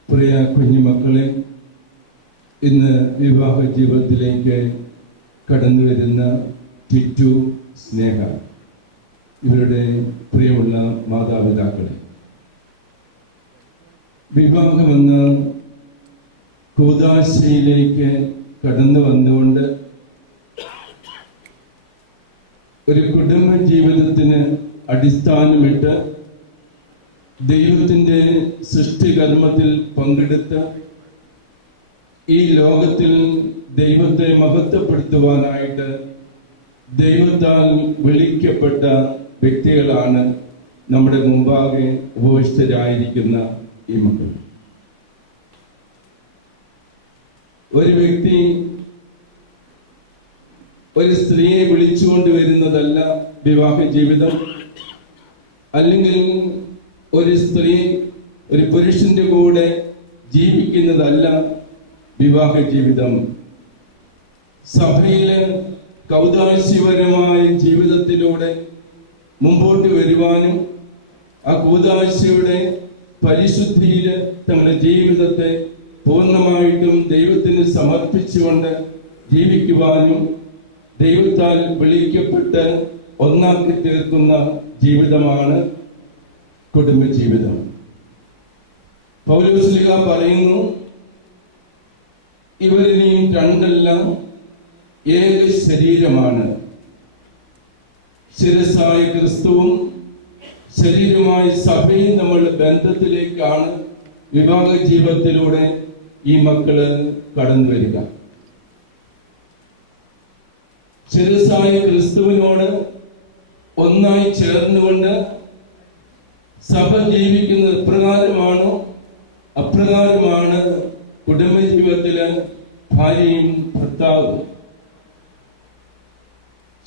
പ്രിയ കുഞ്ഞുമക്കളെ, ഇന്ന് വിവാഹ ജീവിതത്തിലേക്ക് കടന്നു വരുന്ന ടിറ്റു, സ്നേഹ, ഇവരുടെ പ്രിയമുള്ള മാതാപിതാക്കളെ, വിവാഹമെന്ന കൂദാശയിലേക്ക് കടന്നു വന്നുകൊണ്ട് ഒരു കുടുംബ ജീവിതത്തിന് അടിസ്ഥാനമിട്ട് ദൈവത്തിൻ്റെ സൃഷ്ടികർമ്മത്തിൽ പങ്കെടുത്ത് ഈ ലോകത്തിൽ ദൈവത്തെ മഹത്വപ്പെടുത്തുവാനായിട്ട് ദൈവത്താൽ വിളിക്കപ്പെട്ട വ്യക്തികളാണ് നമ്മുടെ മുമ്പാകെ ഉപവിഷ്ടരായിരിക്കുന്ന ഈ മക്കൾ. ഒരു വ്യക്തി ഒരു സ്ത്രീയെ വിളിച്ചുകൊണ്ട് വരുന്നതല്ല വിവാഹ ജീവിതം, അല്ലെങ്കിൽ ഒരു സ്ത്രീ ഒരു പുരുഷന്റെ കൂടെ ജീവിക്കുന്നതല്ല വിവാഹ ജീവിതം. സഭയിലെ കൗദാശിപരമായ ജീവിതത്തിലൂടെ മുമ്പോട്ട് വരുവാനും ആ കൂദാശയുടെ പരിശുദ്ധിയിൽ തങ്ങളുടെ ജീവിതത്തെ പൂർണ്ണമായിട്ടും ദൈവത്തിന് സമർപ്പിച്ചുകൊണ്ട് ജീവിക്കുവാനും ദൈവത്താൽ വിളിക്കപ്പെട്ട് ഒന്നാക്കി തീർക്കുന്ന ജീവിതമാണ് കുടുംബജീവിതം. പൗലോസ്ലീഹ പറയുന്നു, ഇവരിനിയും രണ്ടല്ല ഏക ശരീരമാണ്. ശിരസ്സായ ക്രിസ്തുവും ശരീരമായ സഭയും നമ്മളുടെ ബന്ധത്തിലേക്കാണ് വിവാഹ ജീവിതത്തിലൂടെ ഈ മക്കള് കടന്നു വരിക. ശിരസ്സായ ക്രിസ്തുവിനോട് ഒന്നായി ചേർന്നുകൊണ്ട് സഭ ജീവിക്കുന്നത് എപ്രകാരമാണോ അപ്രകാരമാണ് കുടുംബജീവിതത്തില് ഭാര്യയും ഭർത്താവും.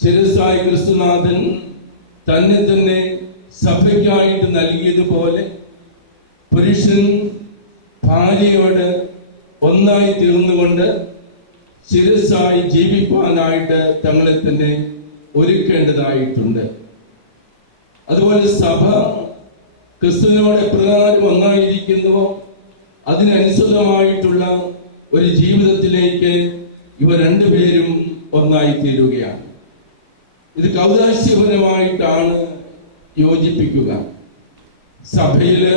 ശിരസ്സായ ക്രിസ്തുനാഥൻ തന്നെ തന്നെ സഭയ്ക്കായിട്ട് നൽകിയതുപോലെ പുരുഷൻ ഭാര്യയോട് ഒന്നായി തീർന്നുകൊണ്ട് ശിരസ്സായി ജീവിപ്പാനായിട്ട് തങ്ങളെ തന്നെ ഒരുക്കേണ്ടതായിട്ടുണ്ട്. അതുപോലെ സഭ ക്രിസ്തുവിനോട് എപ്രകാരം ഒന്നായിരിക്കുന്നുവോ അതിനനുസൃതമായിട്ടുള്ള ഒരു ജീവിതത്തിലേക്ക് ഇവർ രണ്ടുപേരും ഒന്നായി തീരുകയാണ്. ഇത് കൗദാശിപരമായിട്ടാണ് യോജിപ്പിക്കുക. സഭയില്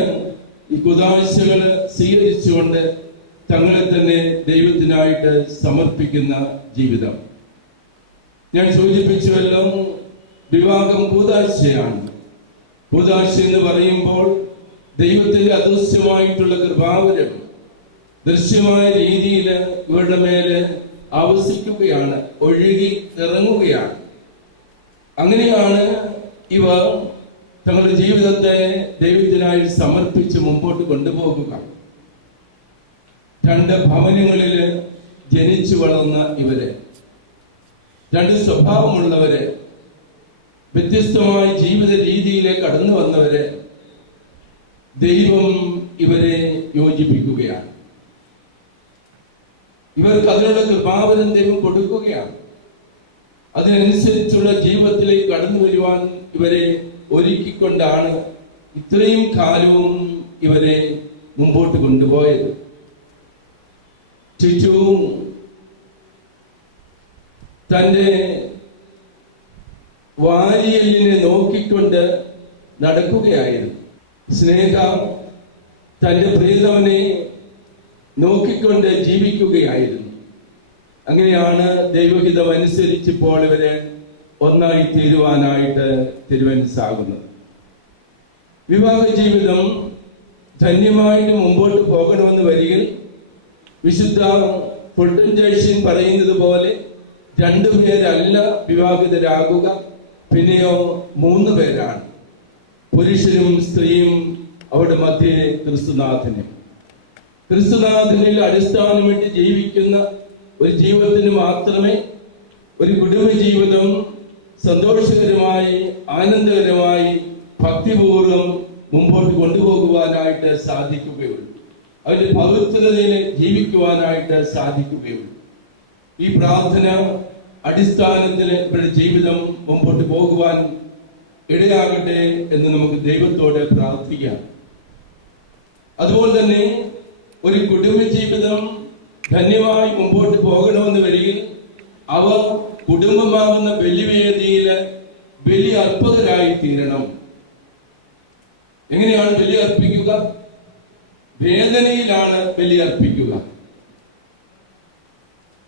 ഈ കുദാശകള് സ്വീകരിച്ചുകൊണ്ട് തങ്ങളെ തന്നെ ദൈവത്തിനായിട്ട് സമർപ്പിക്കുന്ന ജീവിതം. ഞാൻ സൂചിപ്പിച്ചുവല്ലോ, വിവാഹം കൂദാശയാണ്. കൂദാശ എന്ന് പറയുമ്പോൾ ദൈവത്തിന്റെ അദൃശ്യമായിട്ടുള്ള കൃപാവരം ദൃശ്യമായ രീതിയിൽ ഇവരുടെ മേല് ആവസിക്കുകയാണ്, ഒഴുകി ഇറങ്ങുകയാണ്. അങ്ങനെയാണ് ഇവർ തങ്ങളുടെ ജീവിതത്തെ ദൈവത്തിനായി സമർപ്പിച്ച് മുമ്പോട്ട് കൊണ്ടുപോകുക. രണ്ട് ഭവനങ്ങളിൽ ജനിച്ചു വളർന്ന ഇവരെ, രണ്ട് സ്വഭാവമുള്ളവരെ, വ്യത്യസ്തമായ ജീവിത രീതിയിലേക്ക് കടന്നു വന്നവരെ ദൈവം ഇവരെ യോജിപ്പിക്കുകയാണ്. ഇവർക്ക് അതിനുള്ള കൃപാവരം ദൈവം കൊടുക്കുകയാണ്. അതിനനുസരിച്ചുള്ള ജീവിതത്തിലേക്ക് കടന്നു വരുവാൻ ഇവരെ ഒരുക്കിക്കൊണ്ടാണ് ഇത്രയും കാലവും ഇവരെ മുമ്പോട്ട് കൊണ്ടുപോയത്. ചുറ്റും തന്റെ വാരിയലിനെ നോക്കിക്കൊണ്ട് നടക്കുകയായിരുന്നു. സ്നേഹ തന്റെ പ്രിയതമനെ നോക്കിക്കൊണ്ട് ജീവിക്കുകയായിരുന്നു. അങ്ങനെയാണ് ദൈവഹിതം അനുസരിച്ചിപ്പോൾ ഇവരെ ഒന്നായി തീരുവാനായിട്ട് തിരുമനസ്സാകുന്നത്. വിവാഹ ജീവിതം ധന്യമായിട്ട് മുമ്പോട്ട് പോകണമെന്ന് വരികിൽ വിശുദ്ധ പൊട്ടൻജേഷൻ പറയുന്നത് പോലെ രണ്ടുപേരല്ല വിവാഹിതരാകുക, പിന്നെയോ 3 പേരാണ്. പുരുഷനും സ്ത്രീയും അവിടെ മധ്യേ ക്രിസ്തുനാഥനിൽ അടിസ്ഥാനമിട്ട് ജീവിക്കുന്ന ഒരു ജീവിതത്തിന് മാത്രമേ ഒരു കുടുംബ ജീവിതം സന്തോഷകരമായി ആനന്ദകരമായി ഭക്തിപൂർവ്വം മുമ്പോട്ട് കൊണ്ടുപോകുവാനായിട്ട് സാധിക്കുകയുള്ളൂ. അവരുടെ പവിത്രതയിൽ ജീവിക്കുവാനായിട്ട് സാധിക്കുകയുള്ളൂ. ഈ പ്രാർത്ഥന അടിസ്ഥാനത്തിൽ ഇവരുടെ ജീവിതം മുമ്പോട്ട് പോകുവാൻ ഇടയാകട്ടെ എന്ന് നമുക്ക് ദൈവത്തോട് പ്രാർത്ഥിക്കാം. അതുപോലെ തന്നെ ഒരു കുടുംബ ജീവിതം ധന്യമായി മുമ്പോട്ട് പോകണമെന്ന് വരികിൽ അവർ കുടുംബമാകുന്ന ബലിവേദിയിൽ ബലി അർപ്പകരായി തീരണം. എങ്ങനെയാണ് ബലി അർപ്പിക്കുക? വേദനയിലാണ് ബലി അർപ്പിക്കുക.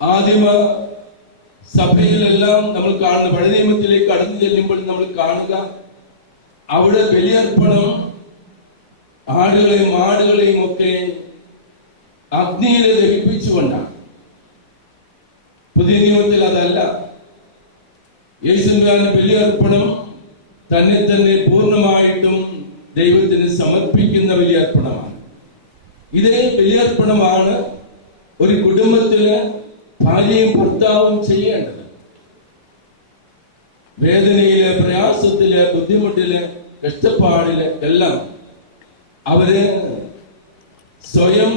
ആദിമ സഭയിലെല്ലാം നമ്മൾ കാണുന്ന, പഴയ നിയമത്തിലേക്ക് കടന്നു ചെല്ലുമ്പോൾ നമ്മൾ കാണുക, അവിടെ ബലിയർപ്പണം ആടുകളെയും മാടുകളെയും ഒക്കെ അഗ്നിയിൽ ദഹിപ്പിച്ചുകൊണ്ടാണ്. പുതിയ നിയമത്തിൽ അതല്ല. യേശുവിന്റെ ബലിയർപ്പണം തന്നെ തന്നെ പൂർണ്ണമായിട്ടും ദൈവത്തിന് സമർപ്പിക്കുന്ന ബലിയർപ്പണമാണ്. ഇതേ ബലിയർപ്പണമാണ് ഒരു കുടുംബത്തില് ഭാര്യയും ഭർത്താവും ചെയ്യേണ്ടത്. വേദനയില്, പ്രയാസത്തില്, ബുദ്ധിമുട്ടില്, കഷ്ടപ്പാടില് എല്ലാം അവര് സ്വയം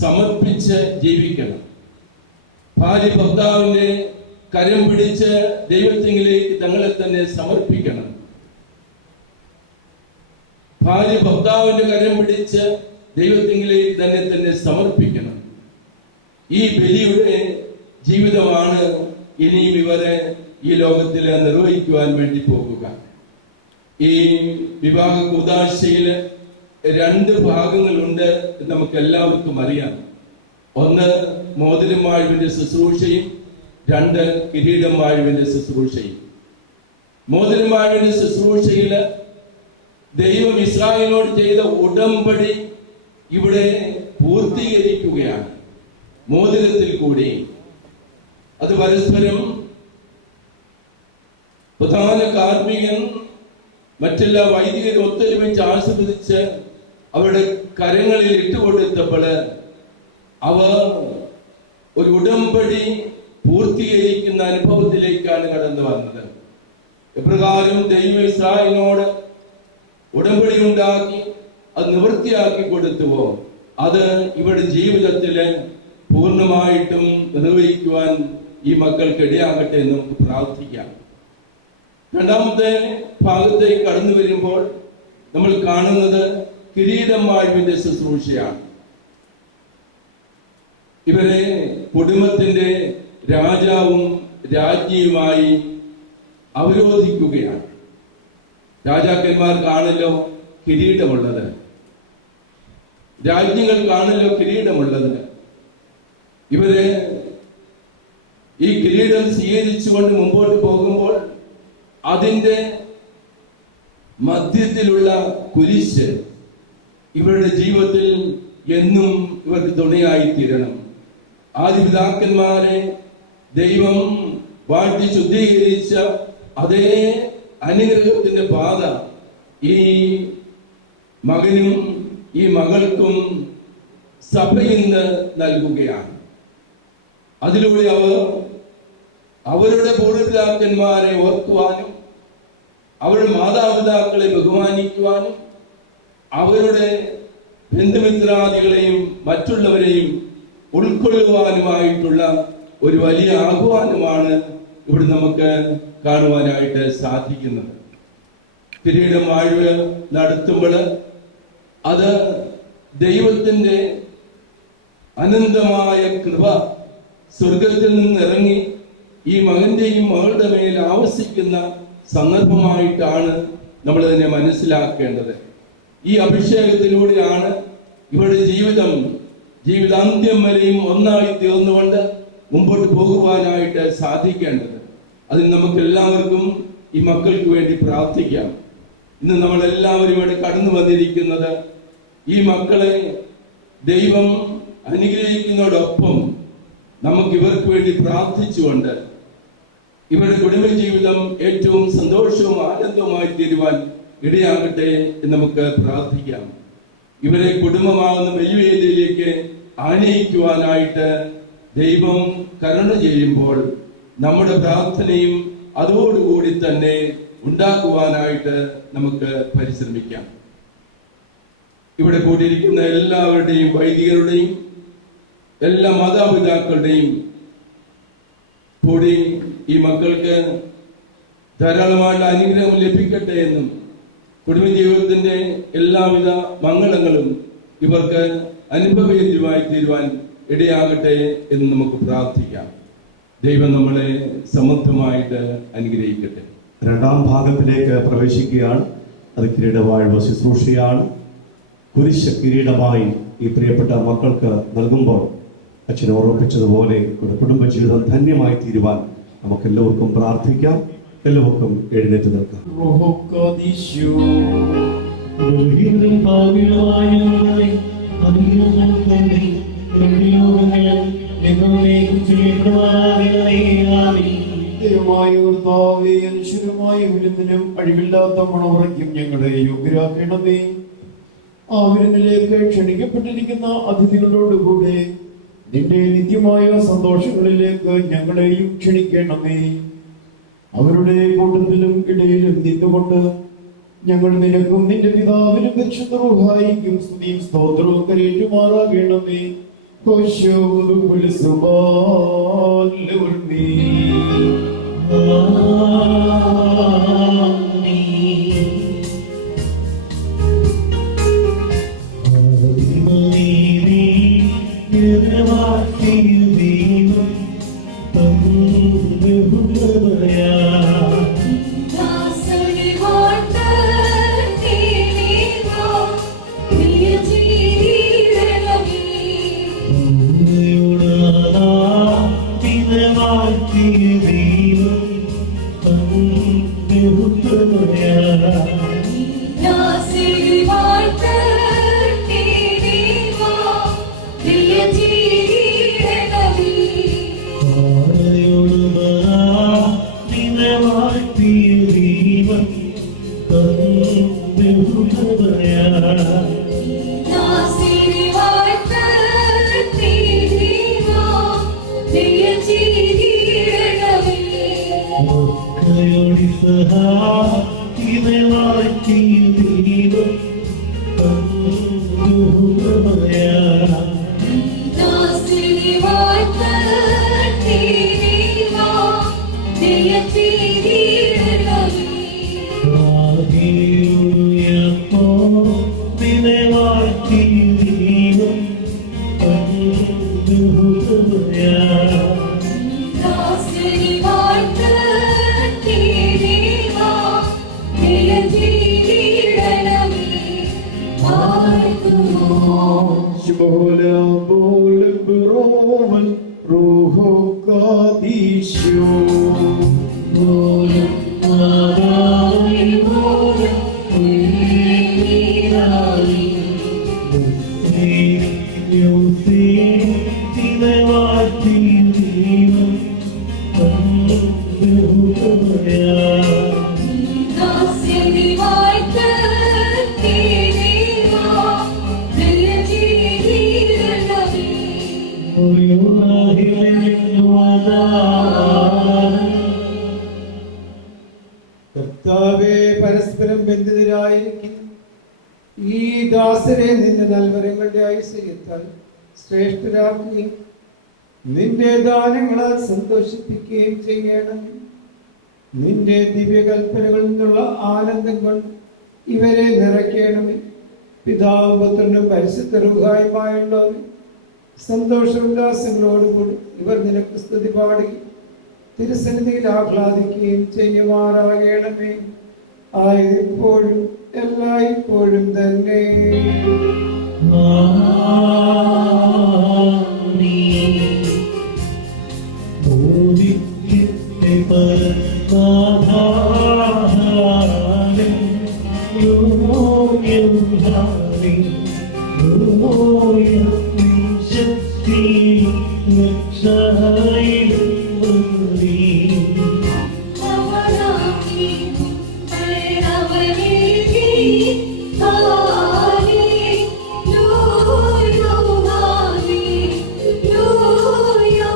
സമർപ്പിച്ച് ജീവിക്കണം. ഭാര്യ ഭർത്താവിന്റെ കരം പിടിച്ച് ദൈവത്തിലേക്ക് തങ്ങളെ തന്നെ സമർപ്പിക്കണം. ഭാര്യ ഭർത്താവിന്റെ കരം പിടിച്ച് ദൈവത്തിലേക്ക് തന്നെ സമർപ്പിക്കണം. ഈ ബലിയുടെ ജീവിതമാണ് ഇനിയും ഇവരെ ഈ ലോകത്തിൽ നിർവഹിക്കുവാൻ വേണ്ടി പോകുക. ഈ വിവാഹ കൂദാശയില് 2 ഭാഗങ്ങളുണ്ട് എന്ന് നമുക്ക് എല്ലാവർക്കും അറിയാം. ഒന്ന് മോതിരം വാഴുവിന്റെ ശുശ്രൂഷയും, 2 കിരീടം വാഴുവിന്റെ ശുശ്രൂഷയും. മോതിരം വാഴുവിന്റെ ശുശ്രൂഷയില് ദൈവം ഇസ്രായേലിനോട് ചെയ്ത ഉടമ്പടി ഇവിടെ പൂർത്തീകരിക്കുകയാണ് മോതിരത്തിൽ കൂടി. അത് പരസ്പരം പ്രധാന കാർമ്മികൻ മറ്റെല്ലാ വൈദികരും ഒത്തൊരുമിച്ച് ആസ്വദിച്ച് അവരുടെ കരങ്ങളിൽ ഇട്ടുകൊടുത്തപ്പോൾ അവർ ഒരു ഉടമ്പടി പൂർത്തീകരിക്കുന്ന അനുഭവത്തിലേക്കാണ് കടന്നു വന്നത്. എപ്രകാരം ദൈവം ഇസ്രായേലിനോട് ഉടമ്പടി ഉണ്ടാക്കി അത് നിവൃത്തിയാക്കി കൊടുത്തുവോ, അത് ഇവരുടെ ജീവിതത്തില് പൂർണ്ണമായിട്ടും നിർവഹിക്കുവാൻ ഈ മക്കൾക്ക് ഇടയാകട്ടെ എന്ന് നമുക്ക് പ്രാർത്ഥിക്കാം. രണ്ടാമത്തെ ഭാഗത്തേക്ക് കടന്നു വരുമ്പോൾ നമ്മൾ കാണുന്നത് കിരീടം വാഴുവിന്റെ ശുശ്രൂഷയാണ്. ഇവരെ കുടുംബത്തിന്റെ രാജാവും രാജ്ഞിയുമായി അവരോധിക്കുകയാണ്. രാജാക്കന്മാർക്കാണല്ലോ കിരീടമുള്ളത്, രാജ്ഞികൾക്കാണല്ലോ കിരീടമുള്ളത്. ഇവര് ഈ കിരീടം സ്വീകരിച്ചുകൊണ്ട് മുമ്പോട്ട് പോകുമ്പോൾ അതിന്റെ മധ്യത്തിലുള്ള കുരിശ് ഇവരുടെ ജീവിതത്തിൽ എന്നും ഇവർക്ക് തുണയായി തീരണം. ആദിപിതാക്കന്മാരെ ദൈവം വാഴ്ത്തി ശുദ്ധീകരിച്ച അതേ അനുഗ്രഹത്തിന്റെ പാത ഈ മകനും ഈ മകൾക്കും സഭ ഇന്ന് നൽകുകയാണ്. അതിലൂടെ അവർ അവരുടെ പൂർവ്വപിതാക്കന്മാരെ ഓർക്കുവാനും അവരുടെ മാതാപിതാക്കളെ ബഹുമാനിക്കുവാനും അവരുടെ ബന്ധുമിത്രാദികളെയും മറ്റുള്ളവരെയും ഉൾക്കൊള്ളുവാനുമായിട്ടുള്ള ഒരു വലിയ ആഹ്വാനമാണ് ഇവിടെ നമുക്ക് കാണുവാനായിട്ട് സാധിക്കുന്നത്. കിരീടം വാഴ്വ് നടത്തുമ്പോൾ അത് ദൈവത്തിന്റെ അനന്തമായ കൃപ സ്വർഗത്തിൽ നിന്നിറങ്ങി ഈ മകന്റെയും മകളുടെ മേൽ ആവസിക്കുന്ന സന്ദർഭമായിട്ടാണ് നമ്മൾ അതിനെ മനസ്സിലാക്കേണ്ടത്. ഈ അഭിഷേകത്തിലൂടെയാണ് ഇവരുടെ ജീവിതാന്ത്യം വരെയും ഒന്നായി തീർന്നുകൊണ്ട് മുമ്പോട്ട് പോകുവാനായിട്ട് സാധിക്കേണ്ടത്. അതിന് നമുക്ക് എല്ലാവർക്കും ഈ മക്കൾക്ക് വേണ്ടി പ്രാർത്ഥിക്കാം. ഇന്ന് നമ്മളെല്ലാവരും ഇവിടെ കടന്നു വന്നിരിക്കുന്നത് ഈ മക്കളെ ദൈവം അനുഗ്രഹിക്കുന്നതോടൊപ്പം നമുക്ക് ഇവർക്ക് വേണ്ടി പ്രാർത്ഥിച്ചുകൊണ്ട് ഇവരുടെ കുടുംബജീവിതം ഏറ്റവും സന്തോഷവും ആനന്ദവുമായി തീരുവാൻ ഇടയാകട്ടെ എന്ന് നമുക്ക് പ്രാർത്ഥിക്കാം. ഇവരെ കുടുംബമാകുന്ന ബലിവേദിയിലേക്ക് ആനയിക്കുവാനായിട്ട് ദൈവം കരുണ ചെയ്യുമ്പോൾ നമ്മുടെ പ്രാർത്ഥനയും അതോടുകൂടി തന്നെ ഉണ്ടാക്കുവാനായിട്ട് നമുക്ക് പരിശ്രമിക്കാം. ഇവിടെ കൂടിയിരിക്കുന്ന എല്ലാവരുടെയും, വൈദികരുടെയും എല്ലാ മാതാപിതാക്കളുടെയും കൂടി ഈ മക്കൾക്ക് ധാരാളമായിട്ട് അനുഗ്രഹം ലഭിക്കട്ടെ എന്നും കുടുംബജീവിതത്തിന്റെ എല്ലാവിധ മംഗളങ്ങളും ഇവർക്ക് അനുഭവവേദ്യമായി തീരുവാൻ ഇടയാകട്ടെ എന്ന് നമുക്ക് പ്രാർത്ഥിക്കാം. ദൈവം നമ്മളെ സമൃദ്ധമായിട്ട് അനുഗ്രഹിക്കട്ടെ. രണ്ടാം ഭാഗത്തിലേക്ക് പ്രവേശിക്കുകയാണ്. അത് കിരീടവാഴ്വ ശുശ്രൂഷയാണ്. കുരിശ് കിരീടമായി ഈ പ്രിയപ്പെട്ട മക്കൾക്ക് നൽകുമ്പോൾ അച്ഛൻ ഓർമ്മിപ്പിച്ചതുപോലെ ഒരു കുടുംബജീവിതം ധന്യമായി തീരുവാൻ നമുക്ക് എല്ലാവർക്കും പ്രാർത്ഥിക്കാം. എല്ലാവർക്കും എഴുന്നേറ്റ് നിൽക്കാം. വിരുന്നിനും അഴിവില്ലാത്ത മണവറയ്ക്കും ഞങ്ങളെ യോഗ്യരാക്കണമേ. ആ വിരുന്നിലേക്ക് ക്ഷണിക്കപ്പെട്ടിരിക്കുന്ന അതിഥികളോടുകൂടെ നിന്റെ നിത്യമായ സന്തോഷങ്ങളിലേക്ക് ഞങ്ങളെയും ക്ഷണിക്കണമേ. അവരുടെ കൂട്ടത്തിലും ഇടയിലും നിന്നുകൊണ്ട് ഞങ്ങൾ നിനക്കും നിന്റെ പിതാവിനും പരിശുദ്ധ റൂഹായിക്കും സ്തുതിയും സ്തോത്രവും കരേറ്റുമാറാകണമേ. കർത്താവേ, പരസ്പരം ബന്ധിതരായിരിക്കും ഈ ദാസരെ നിന്റെ നൽവരങ്ങളുടെ ഐശ്വര്യത്താൽ ശ്രേഷ്ഠരാക്കുകയും നിന്റെ ദാനങ്ങളാൽ സന്തോഷിപ്പിക്കുകയും ചെയ്യണം. നിന്റെ ദിവ്യകൽപ്പനകളിൽ നിന്നുള്ള ആനന്ദം കൊണ്ട് ഇവരെ നിറയ്ക്കണമേ. പിതാവും പുത്രനും പരിശുദ്ധ റൂഹായുമായുള്ളവർ സന്തോഷോല്ലാസങ്ങളോടുകൂടി ഇവർ നിനക്ക് സ്തുതി പാടുകയും തിരുസന്നിധിയിൽ ആഹ്ലാദിക്കുകയും ചെയ്യുമാറാകണമേ. ആയപ്പോഴും എല്ലായ്പ്പോഴും തന്നെ. Hallelujah.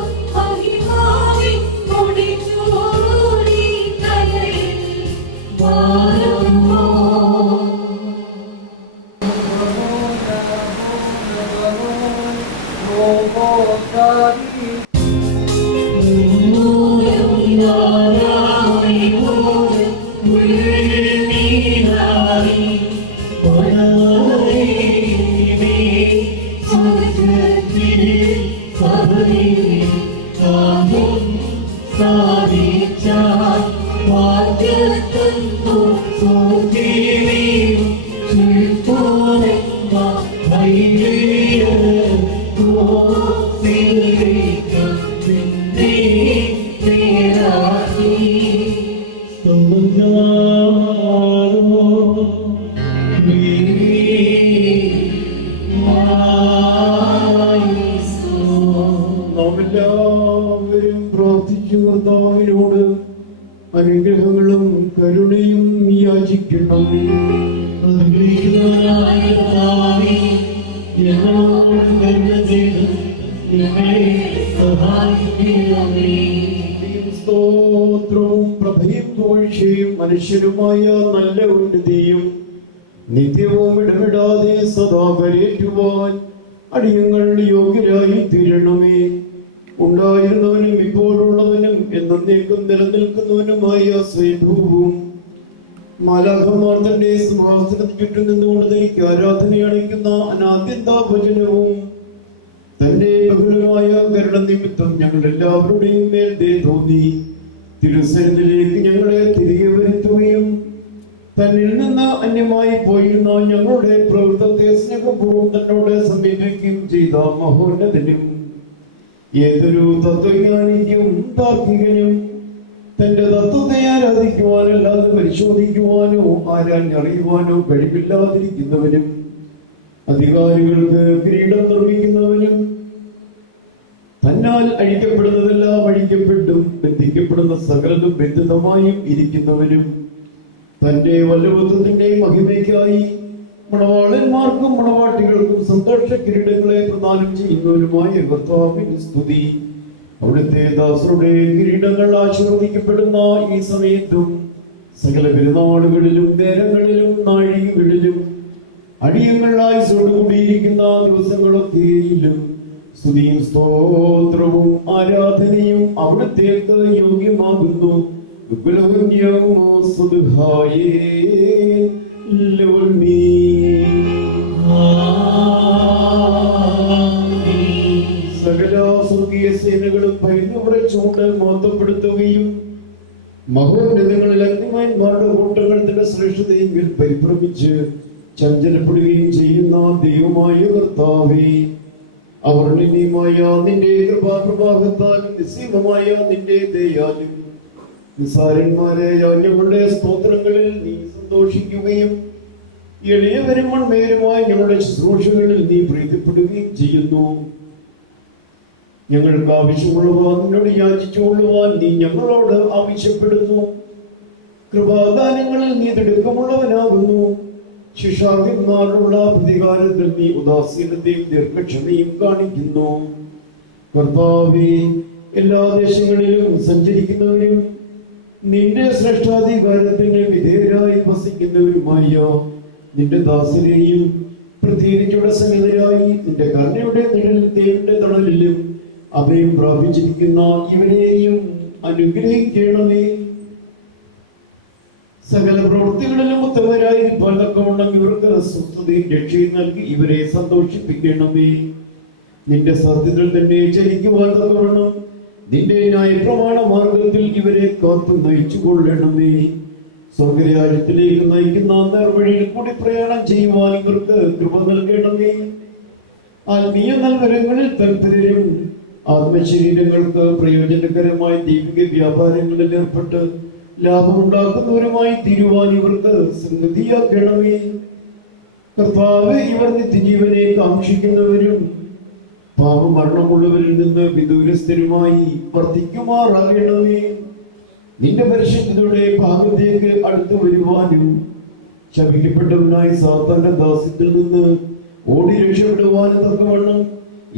നാമെല്ലാവരും പ്രാർത്ഥിച്ചു കർത്താവിനോട് അനുഗ്രഹങ്ങളും കരുണയും യാചിക്കണം. സ്തോത്രവും പ്രഭയും തോഴ്ചയും മനുഷ്യരുമായ നല്ല ഉന്നതിയും നിത്യവും ഇടപെടാതെ സദാ കരയേറ്റുവാൻ അടിയങ്ങൾ യോഗ്യരായി തീരണമേ. ഉണ്ടായിരുന്നവനും ഇപ്പോഴുള്ളവനും എന്നേക്കും നിലനിൽക്കുന്നവനുമായ സ്വയംഭൂവും മാലാഖമാർ തന്റെ സിംഹാസനത്തിന് ചുറ്റും നിന്നുകൊണ്ട് തനിക്ക് ആരാധന അണിയിക്കുന്ന അനാദ്യന്താഭജനവും തന്റെ ബഹുലമായ കരുണ നിമിത്തം ഞങ്ങൾ എല്ലാവരുടെയും മേൽ ദയ തോന്നി തിരുസന്നിധിയിലേക്ക് ഞങ്ങളെ തിരികെ വരുത്തുകയും തന്നിൽ നിന്ന് അന്യമായി പോയിരുന്ന ഞങ്ങളുടെ പ്രവൃത്തത്തെ സ്നേഹപൂർവ്വം തന്നോട് സമീപിക്കുകയും ചെയ്ത മഹോന്നതനും ഏതൊരു തത്വജ്ഞാനിക്കും താർക്കികനും തന്റെ തത്വത്തെ ആരാധിക്കുവാനല്ലാതെ പരിശോധിക്കുവാനോ ആരാഞ്ഞറിയുവാനോ കഴിവില്ലാതിരിക്കുന്നവനും അധികാരികൾക്ക് കിരീടം നിർമ്മിക്കുന്നവനും തന്നാൽ അഴിക്കപ്പെടുന്നതെല്ലാം അഴിക്കപ്പെട്ടും ബന്ധിക്കപ്പെടുന്ന സകലതും ബന്ധിതമായും ഇരിക്കുന്നവനും തന്റെ വല്ലഭത്വത്തിന്റെ മഹിമയ്ക്കായി മണവാളന്മാർക്കും മണവാട്ടികൾക്കും സന്തോഷ കിരീടങ്ങളെ പ്രദാനം ചെയ്യുന്നവരുമായ കർത്താവിന്റെ സ്തുതി. അവിടുത്തെ ദാസരുടെ കിരീടങ്ങൾ ആശീർവദിക്കപ്പെടുന്ന ഈ സമയത്തും സകല പെരുന്നാളുകളിലും നേരങ്ങളിലും നാഴികകളിലും അടിയങ്ങളായി കൂടിയിരിക്കുന്ന ദിവസങ്ങളൊക്കെയിലും സ്തുതിയും സ്തോത്രവും ആരാധനയും അവിടത്തേക്ക് യോഗ്യമാകുന്നു. സകല സ്വർഗീയ സേനകളും ഭയന്നുറച്ചുകൊണ്ട് മഹത്വപ്പെടുത്തുകയും മഹോന്നതങ്ങളിൽ അഗ്നിമാന്മാരുടെ കൂട്ടങ്ങൾ തന്റെ ശ്രേഷ്ഠതയെങ്കിൽ പരിഭ്രമിച്ച് ചഞ്ചലപ്പെടുകയും ചെയ്യുന്ന ദൈവമായ കർത്താവേ, അവർണ്ണനീയമായ നിന്റെ കൃപാപ്രവാഹത്താലും നിസ്സീമമായ നിന്റെ ദയാലും നിസ്സാരന്മാരായ ഞങ്ങളുടെ സ്തോത്രങ്ങളിൽ നീ സന്തോഷിക്കുകയും എളിയവരും മൺമേരുമായ ഞങ്ങളുടെ ശുശ്രൂഷകളിൽ നീ പ്രീതിപ്പെടുകയും ചെയ്യുന്നു. ഞങ്ങൾക്ക് ആവശ്യമുള്ളവ നിന്നോട് യാചിച്ചുകൊള്ളുവാൻ നീ ഞങ്ങളോട് ആവശ്യപ്പെടുന്നു. കൃപാദാനങ്ങളിൽ നീ തിടുക്കമുള്ളവനാകുന്നു. ശിക്ഷാർഹന്മാരുള്ള പ്രതികാരത്തിൽ നീ ഉദാസീനതയും ദീർഘക്ഷമയും കാണിക്കുന്നു. കർത്താവേ, എല്ലാ ദേശങ്ങളിലും സഞ്ചരിക്കുന്നവരും നിന്റെ ശ്രേഷ്ഠാധികാരത്തിന് വിധേയരായി വസിക്കുന്നവരുമായ നിന്റെ ദാസരെയും പ്രത്യേകിച്ചുള്ള സന്നിധരായി നിന്റെ കരുണയുടെ നിഴലിന്റെ തണലിലും അഭയം പ്രാപിച്ചിരിക്കുന്ന ഇവരെയും അനുഗ്രഹിക്കണമേ. സകല പ്രവൃത്തികളിലും ഉത്തമരായിരിക്കാൻ തക്കവണ്ണം ഇവർക്ക് സ്വസ്ഥതയും രക്ഷയും നൽകി ഇവരെ സന്തോഷിപ്പിക്കണമേ. നിന്റെ സത്യത്തിൽ തന്നെ ചരിക്കുവാൻ തക്കവണ്ണം നിന്റെ ന്യായപ്രമാണ മാർഗത്തിൽ ഇവരെ കാത്തു നയിച്ചു കൊള്ളണമേ. സ്വർഗരാജ്യത്തിലേക്ക് നയിക്കുന്ന നേർവഴിയിൽ കൂടി പ്രയാണം ചെയ്യുവാൻ ഇവർക്ക് കൃപ നൽകണമേ. ആത്മീയ നൽവരങ്ങളിൽ തൽപരരും ആത്മശരീരങ്ങൾക്ക് പ്രയോജനകരമായ ദൈവിക വ്യാപാരങ്ങളിൽ ഏർപ്പെട്ട് ലാഭമുണ്ടാക്കുന്നവരുമായി തീരുവാൻ ഇവർക്ക് സംഗതിയാക്കണമേ. കർത്താവേ, ഇവർ നിത്യജീവനെ കാക്ഷിക്കുന്നവരും പാപമരണമുള്ളവരിൽ നിന്ന് വിദൂരസ്ഥരുമായി വർദ്ധിക്കുമാറാകണമേ. നിന്റെ പരിശുദ്ധയുടെ ഭാഗത്തേക്ക് അടുത്തു വരുവാനും ശപിക്കപ്പെട്ടവനായി സാത്താന്റെ ദാസ്യത്തിൽ നിന്ന് ഓടി രക്ഷപ്പെടുവാനും തക്കവണ്ണം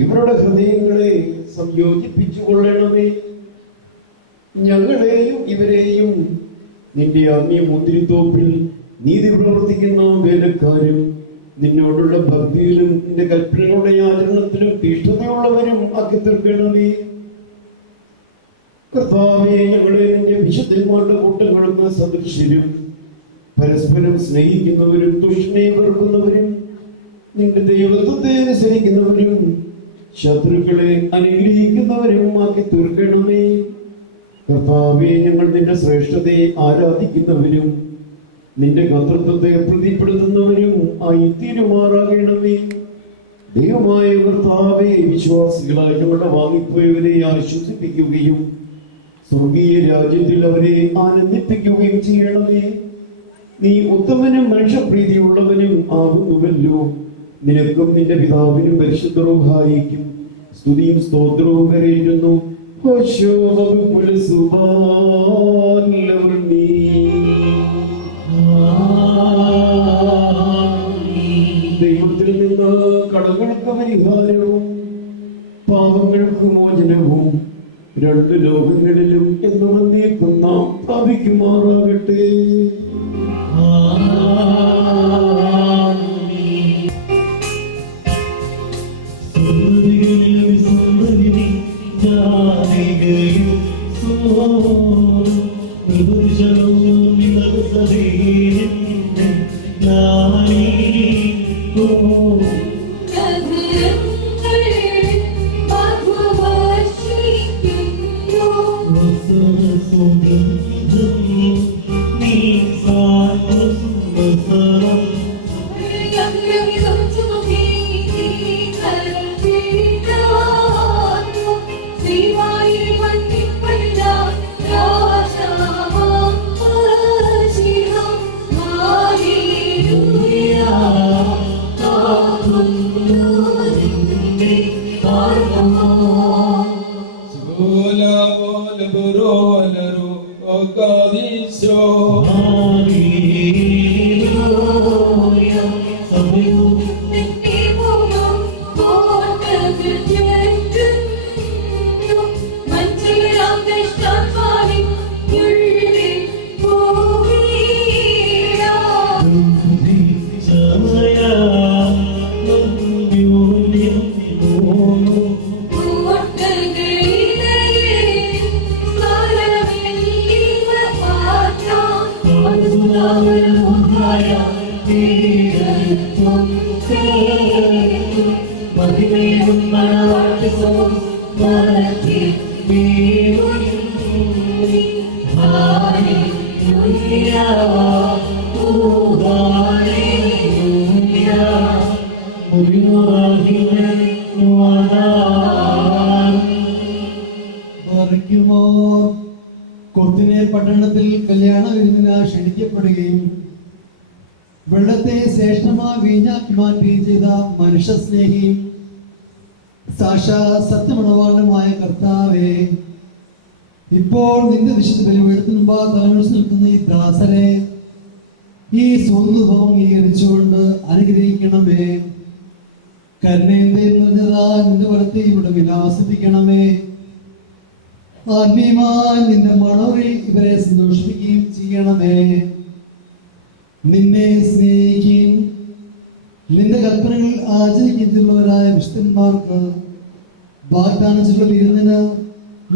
ഇവരുടെ ഹൃദയങ്ങളെ സംയോജിപ്പിച്ചു കൊള്ളണമേ. ഞങ്ങളെയും ഇവരെയും നിന്റെ ആത്മീയ മുന്തിരിത്തോപ്പിൽ നീതി പ്രവർത്തിക്കുന്ന വേലക്കാരും നിന്നോടുള്ള ഭക്തിയിലും നിന്റെ കൽപ്പനകളുടെ ആചരണത്തിലും തീഷ്ണതയുള്ളവരും ആക്കി തീർക്കണമേ. കർത്താവേ, ഞങ്ങളെ നിന്റെ വിശുദ്ധന്മാരുടെ കൂട്ടങ്ങൾക്ക് സദൃശ്യരും പരസ്പരം സ്നേഹിക്കുന്നവരും ദുഷ്ടനെ വെറുക്കുന്ന ദൈവത്വത്തെ അനുസരിക്കുന്നവരും ശത്രുക്കളെ അനുഗ്രഹിക്കുന്നവരും ആക്കി തീർക്കണമേ. കർത്താവേ, ഞങ്ങൾ നിന്റെ ശ്രേഷ്ഠതയെ ആരാധിക്കുന്നവരും നിന്റെ കർത്തൃത്വത്തെ പ്രതിപ്പെടുത്തുന്നവരും ആയി തീരുമാറാകണമേ. ദൈവമായ കർത്താവേ, വിശ്വാസികളായി ഞങ്ങളുടെ വാങ്ങിപ്പോയവരെ ആശ്വസിപ്പിക്കുകയും സ്വർഗീയ രാജ്യത്തിൽ അവരെ ആനന്ദിപ്പിക്കുകയും ചെയ്യണമേ. നീ ഉത്തമനും മനുഷ്യപ്രീതിയുള്ളവനും ആകുന്നുവല്ലോ. നിനക്കും നിന്റെ പിതാവിനും പരിശുദ്ധ റൂഹായിക്കും സ്തുതിയും സ്തോത്രവും കരയുന്നു. ദൈവത്തിൽ നിന്ന് കടങ്ങൾക്ക് പരിഹാരവും പാപങ്ങൾക്ക് മോചനവും രണ്ട് ലോകങ്ങളിലും എന്നും എന്നേക്കും നാം പ്രാപിക്കുമാറാകട്ടെ. കൊത്തിനെ പട്ടണത്തിൽ കല്യാണ വിരുന്നിന് ക്ഷണിക്കപ്പെടുകയും വെള്ളത്തെ ശ്രേഷ്ഠമായി വീഞ്ഞാക്കി മാറ്റുകയും ചെയ്ത മനുഷ്യ സ്നേഹിയും സാക്ഷാ സത്യമണവാളനുമായ കർത്താവേ, ഇപ്പോൾ നിന്റെ വിശുദ്ധ ബലിപീഠത്തിന് മുമ്പാകെ തലമുറിച്ച് നിൽക്കുന്ന ഈ ദാസരെ ഈ സ്വന്തം അംഗീകരിച്ചുകൊണ്ട് അനുഗ്രഹിക്കണമേ. കരുണേന്ദേ നിറഞ്ഞതാ നിന്റെ വലത്തെ ഇവിടെ വിലാസിപ്പിക്കണമേ. ആത്മീയമായി നിന്റെ മണറിൽ ഇവരെ സന്തോഷിപ്പിക്കുകയും ചെയ്യണമേ. നിന്നെ സ്നേഹിക്കുകയും നിന്റെ കൽപ്പനകൾ ആചരിക്കുകയും ചെയ്യുന്നവരായ വിശുദ്ധന്മാർക്ക് വാഗ്ദാനം ചെയ്ത വിരുന്നിന്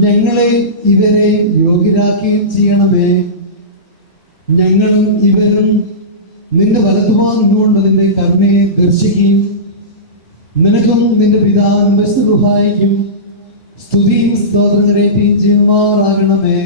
ഞങ്ങളെ ഇവരെ യോഗ്യരാക്കുകയും ചെയ്യണമേ. ഞങ്ങളും ഇവരും നിന്റെ വലതുഭാഗം നിന്റെ കരുണയെ ദർശിക്കുകയും നിനക്കും നിന്റെ പിതാവിനും പരിശുദ്ധ റൂഹായിക്കും സ്തുതിയും സ്തോത്രം കരയുകയും ചെയ്യുമാറാകണമേ.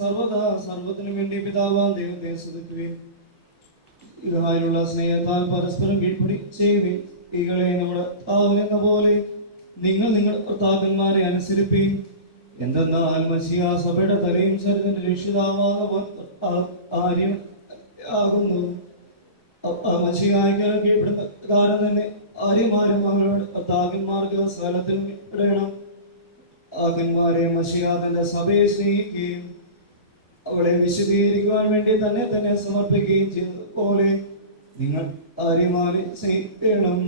സർവദാ സർവത്തിനും വേണ്ടി പിതാവാം ദൈവത്തെ സ്തുതിക്കുകയും ഇതുമായുള്ള സ്നേഹത്താൽ പരസ്പരം കീഴ്പ്പടി ചെയ്യുകയും ഈകളെ നമ്മുടെ താവെന്ന പോലെ നിങ്ങൾ നിങ്ങളുടെ ഭർത്താക്കന്മാരെ അനുസരിപ്പീൻ. എന്തെന്നാൽ മസിയ സഭയുടെ തലയും ശരീരത്തിന്റെ രക്ഷിതാവാകുന്നു. മസിയായിക്ക് കീഴ്പ്പെടുന്ന കാലം തന്നെ ആര്യമാരും അവരുടെ ഭർത്താക്കന്മാർക്ക് സ്ഥലത്തിനും കീഴ്പ്പെടണം. ആകന്മാരെ മസിയ തന്റെ സഭയെ സ്നേഹിക്കുകയും അവളെ വിശദീകരിക്കുവാൻ വേണ്ടി തന്നെ തന്നെ സമർപ്പിക്കുകയും ചെയ്തതുപോലെ നിങ്ങൾ ആര്യമാരെ സ്നേഹിക്കണം.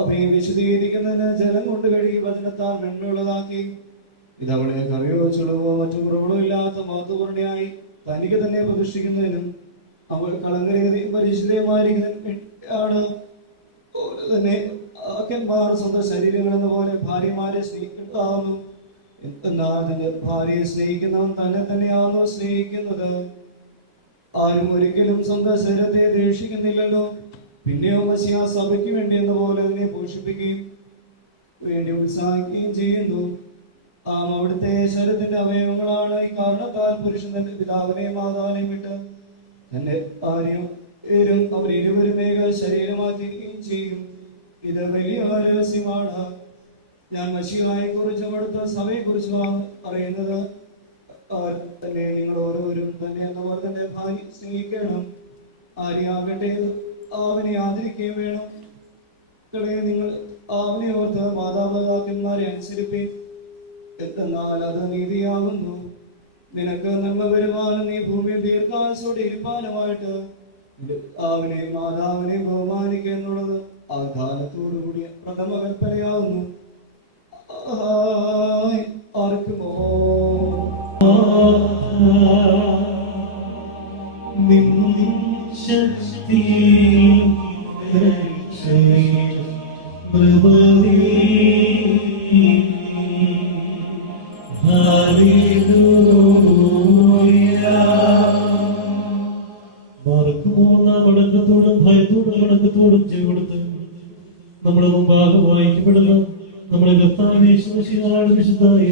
അവയെ വിശദീകരിക്കുന്നതിന് ജലം കൊണ്ട് കഴുകി വചനത്താൽ വെണ്ണുള്ളതാക്കി ഇതവളെ കറിയോ ചുളവോ മറ്റു കുറവുകളോ ഇല്ലാത്ത മഹത്വപൂർണ്ണയായി തനിക്ക് തന്നെ പ്രതിഷ്ഠിക്കുന്നതിനും അവൾ കളങ്കരയും പരിശുദ്ധമായിരിക്കുന്നതിനാണ് തന്നെ ആക്കന്മാർ സ്വന്തം ശരീരങ്ങൾ എന്ന പോലെ ഭാര്യമാരെ സ്നേഹിക്കുന്നതാവുന്നു. എന്നാൽ തന്റെ ഭാര്യയെ സ്നേഹിക്കുന്നവൻ തന്നെ തന്നെയാണോ സ്നേഹിക്കുന്നത്? ആരും ഒരിക്കലും സ്വന്തം ശരീരത്തെ ദേഷിക്കുന്നില്ലല്ലോ. പിന്നെയോ മസിയ സഭയ്ക്ക് വേണ്ടി എന്ന പോലെ അതിനെ പോഷിപ്പിക്കുകയും വേണ്ടി ഉത്സാഹിക്കുകയും ചെയ്യുന്നു. അവിടുത്തെ ശരീരത്തിന്റെ അവയവങ്ങളാണ്. ഈ കാരണത്താൽ പുരുഷൻ തന്റെ പിതാവിനെയും മാതാവിനെയും വിട്ട് തന്റെ ഭാര്യയും അവരിരുവരും ഏക ശരീരമാക്കുകയും ചെയ്യും. ഇത് വലിയ രഹസ്യമാണ്. ഞാൻ മശീഹായെ കുറിച്ചും അവിടുത്തെ സഭയെ കുറിച്ചുമാണ് പറയുന്നത്. തന്നെ നിങ്ങൾ ഓരോരും തന്നെ എന്ന പോലെ തന്നെ ഭാര്യ സ്നേഹിക്കണം. ആര്യാകട്ടെ അവനെ ആദരിക്കുകയും വേണം. നിങ്ങൾ അവനെ ഓർത്ത് മാതാപിതാക്കന്മാരെ അനുസരിപ്പീൻ. എന്നാൽ അത് നീതിയാകുന്നു. നിനക്ക് നന്മ വരുവാനും നീ ഭൂമിയിൽ ദീർഘായുസ്സോടെ ഇരിപ്പാനുമായിട്ട് അവനെ മാതാവിനെ ബഹുമാനിക്കുക എന്നുള്ളത് ആ കാലത്തോടുകൂടിയ പ്രഥമ കൽപ്പനയാവുന്നു. ആർക്കുമോ വണക്കത്തോടും ഭയത്തോടും വണക്കത്തോടും ചെയ്തുകൊടുത്ത് നമ്മുടെ മുമ്പാകെ വായിക്കപ്പെടുന്ന നമ്മുടെ കർത്താവേശ്വരശിയുടെ വിശുദ്ധായ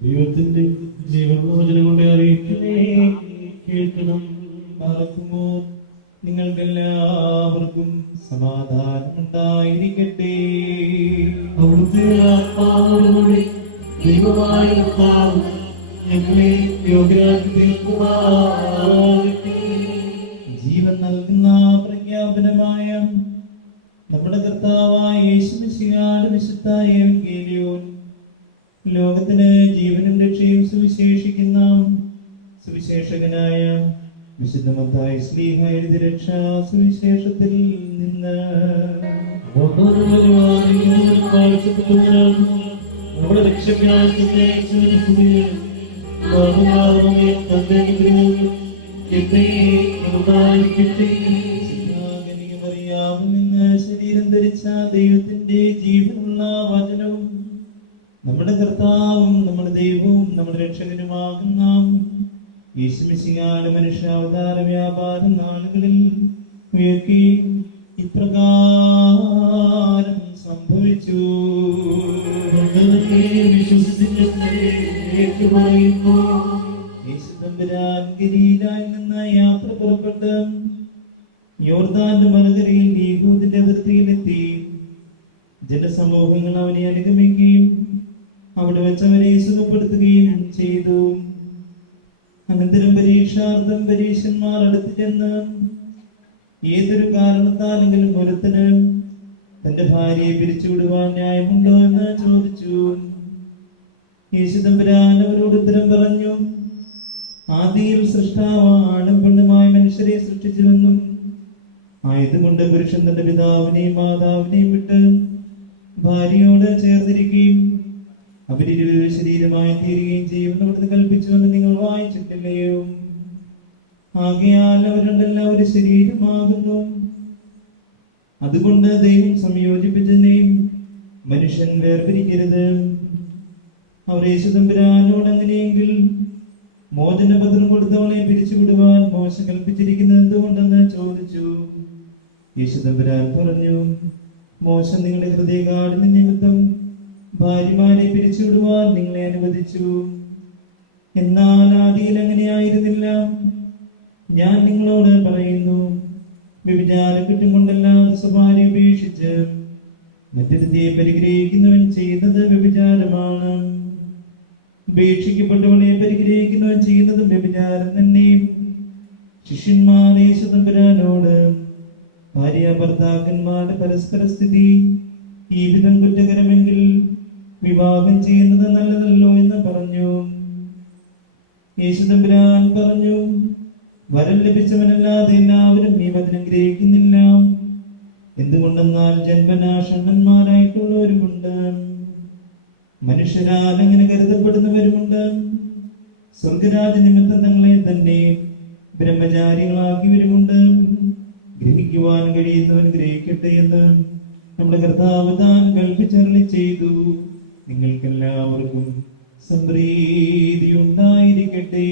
ദൈവത്തിന്റെ ജീവനുള്ള വചനം കൊണ്ട് അറിയിക്കുന്നേ കേൾക്കണം. നിങ്ങൾക്കെല്ലാവർക്കും സമാധാനം ഉണ്ടായിരിക്കട്ടെ. അവിടുത്തെ ആത്മാവോടുകൂടി ദൈവമായ കർത്താവ് ഞങ്ങളെ യോഗ്യരാക്കി തീർക്കുമാറാകട്ടെ. ജീവൻ നൽകുന്ന പ്രഖ്യാപനമായ നമ്മുടെ കർത്താവായ യേശുമിശിഹായുടെ വിശുദ്ധ എവങ്കേലിയോൻ ലോകത്തിന് ജീവനും രക്ഷയും സുവിശേഷിക്കുന്ന സുവിശേഷകനായ വിശുദ്ധ മത്തായി ശ്ലീഹ എഴുതിയ രക്ഷാ സുവിശേഷത്തിൽ നിന്ന് നമ്മുടെ രക്ഷകനായ നിന്ന് ശരീരം ധരിച്ച ദൈവത്തിന്റെ ജീവനുള്ള വചനവും നമ്മുടെ കർത്താവും നമ്മുടെ ദൈവവും നമ്മുടെ രക്ഷകനുമാകുന്ന യേശുമിശിഹായുടെ മനുഷ്യാവതാര വ്യാപാര നാളുകളിൽ ഉയർക്കുകയും ഇപ്രകാരം സംഭവിച്ചു. യേശുദമ്പുരാൻ ഗലീലയിൽ നിന്ന് യാത്ര പുറപ്പെട്ട് യോർദാന്റെ മറുകരയിൽ യഹൂദിന്റെ അതിർത്തിയിലെത്തി. ജനസമൂഹങ്ങൾ അവനെ അനുഗമിക്കുകയും അവിടെ വെച്ച് അവരെ സുഖപ്പെടുത്തുകയും ചെയ്തു. അനന്തരം പരീക്ഷാർത്ഥം പരീക്ഷന്മാർ അടുത്ത് ചെന്ന് ഏതൊരു കാരണത്താലെങ്കിലും ഒരുത്തന് തന്റെ ഭാര്യയെ പിരിച്ചുവിടുവാൻ ന്യായമുണ്ടോ എന്ന് ചോദിച്ചു. യേശുദമ്പുരാൻ അവരോട് ഉത്തരം പറഞ്ഞു, ആദിയിൽ സൃഷ്ടാവ് ആണും പെണ്ണുമായ മനുഷ്യരെ സൃഷ്ടിച്ചുവെന്നും ആയതുകൊണ്ട് പുരുഷൻ തന്റെ പിതാവിനെയും മാതാവിനെയും വിട്ട് ഭാര്യയോട് ചേർന്നിരിക്കുകയും അവരിരുവരും ശരീരമായി തീരുകയും ചെയ്യുമെന്ന് അവിടുന്ന് കൽപ്പിച്ചുവെന്ന് നിങ്ങൾ വായിച്ചിട്ടില്ലയോ? ആകയാൽ അവർ രണ്ടെല്ലാം ഒരു ശരീരമാകുന്നു. അതുകൊണ്ട് ദൈവം സംയോജിപ്പിച്ചതിനെയും മനുഷ്യൻ വേർപിരിക്കരുത്. അവർ യേശുദമ്പുരാനോട് അങ്ങനെയെങ്കിൽ മോചനപത്രം കൊടുത്തവളെ പിരിച്ചുവിടുവാൻ മോശ കൽപ്പിച്ചിരിക്കുന്നത് എന്തുകൊണ്ടെന്ന് ചോദിച്ചു. യേശുദമ്പുരാൻ പറഞ്ഞു, മോശം നിങ്ങളുടെ ഹൃദയകാഠിന്യ നിമിത്തം ഭാര്യമാരെ പിരിച്ചുവിടുവാൻ നിങ്ങളെ അനുവദിച്ചു. എന്നാൽ ആദിയിൽ അങ്ങനെയായിരുന്നില്ല. ഞാൻ നിങ്ങളോട് പറയുന്നു, വ്യഭിചാരക്കുറ്റം കൊണ്ടല്ലാതെ സ്വഭാര്യ ഉപേക്ഷിച്ച് മറ്റൊരുത്തിയെ പരിഗ്രഹിക്കുന്നവൻ ചെയ്യുന്നത് വ്യഭിചാരമാണ്. ഉപേക്ഷിക്കപ്പെട്ടവളെ പരിഗ്രഹിക്കുന്നവൻ ചെയ്യുന്നത് വ്യഭിചാരം തന്നെ. ശിഷ്യന്മാർ യേശു തമ്പുരാനോട്, ഭാര്യ ഭർത്താക്കന്മാരുടെ പരസ്പര സ്ഥിതി ഈ വിധം കുറ്റകരമെങ്കിൽ വിവാഹം ചെയ്യുന്നത് നല്ലതല്ലോ എന്ന് പറഞ്ഞു. യേശു തമ്പുരാൻ പറഞ്ഞു, വരം ലഭിച്ചവനല്ലാതെ എല്ലാവരും ഈ വചനം ഗ്രഹിക്കുന്നില്ല. എന്തുകൊണ്ടെന്നാൽ ജന്മനാ ഷണ്ണന്മാരായിട്ടുള്ളവരുമുണ്ട്, മനുഷ്യരാൽ അങ്ങനെ കരുതപ്പെടുന്നവരുമുണ്ട്. സ്വർഗരാജ നിമിത്തം തങ്ങളെ തന്നെ ബ്രഹ്മചാരികളാക്കിയവരുമുണ്ട്. ഗ്രഹിക്കുവാൻ കഴിയുന്നവൻ ഗ്രഹിക്കട്ടെ എന്ന് നമ്മുടെ കർത്താവ് താൻ കൽപ്പിച്ചരുളി ചെയ്തു. നിങ്ങൾക്കെല്ലാവർക്കും സമൃദ്ധി ഉണ്ടായിരിക്കട്ടെ.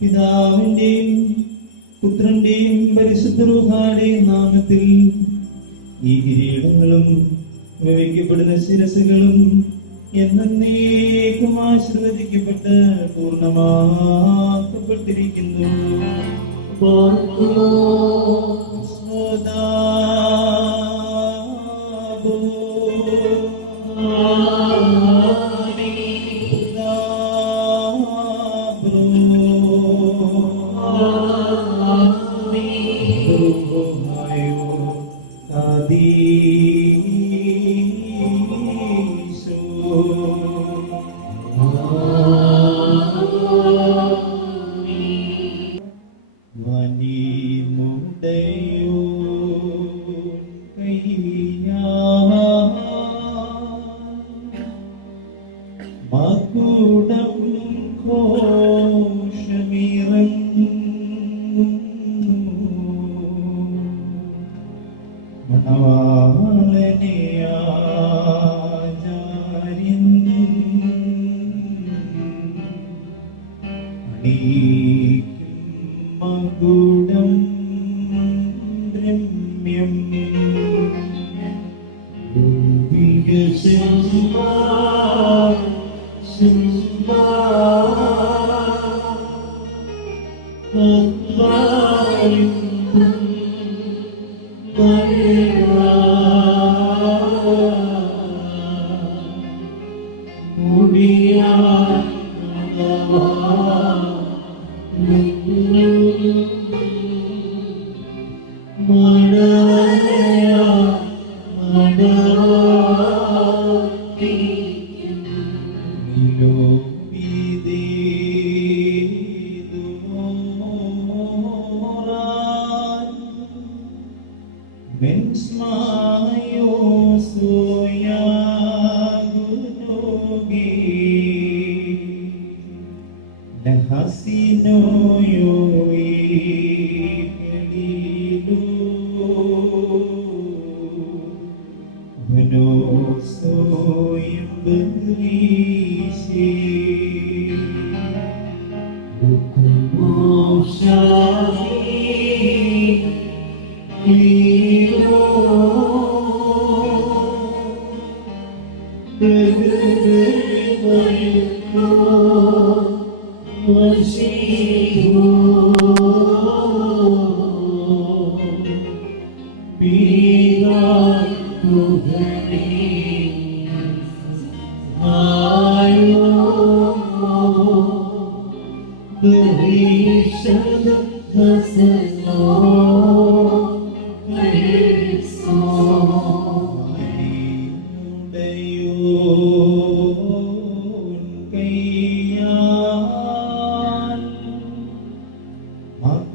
പിതാവിന്റെയും പുത്രന്റെയും പരിശുദ്ധ റൂഹായുടെയും നാമത്തിൽ ഈ കിരീടങ്ങളും വയ്ക്കപ്പെടുന്ന ശിരസുകളും എന്നേക്കും ആശീർവദിക്കപ്പെട്ട് പൂർണ്ണമാക്കപ്പെട്ടിരിക്കുന്നു.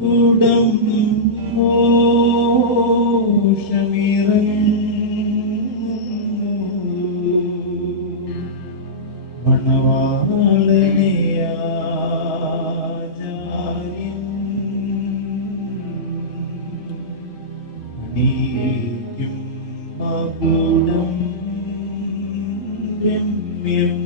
Good അണിയിക്കും മകുടം രമ്യം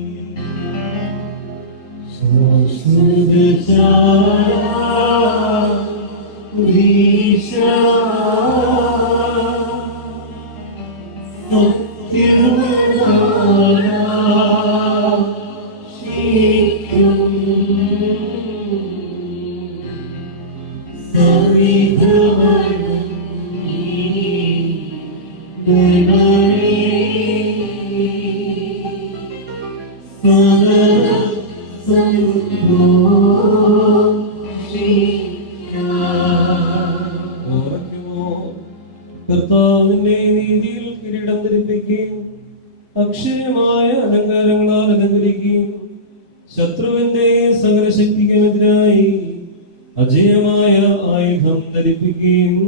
കർത്താവിന്റെ നീതിയിൽ കിരീടം ധരിപ്പിക്കുകയും അക്ഷയമായ അലങ്കാരങ്ങളാൽ അലങ്കരിക്കുകയും ശത്രുവിന്റെ സകല ശക്തിക്കുമെതിരായി അജയമായ ആയുധം ധരിപ്പിക്കുകയും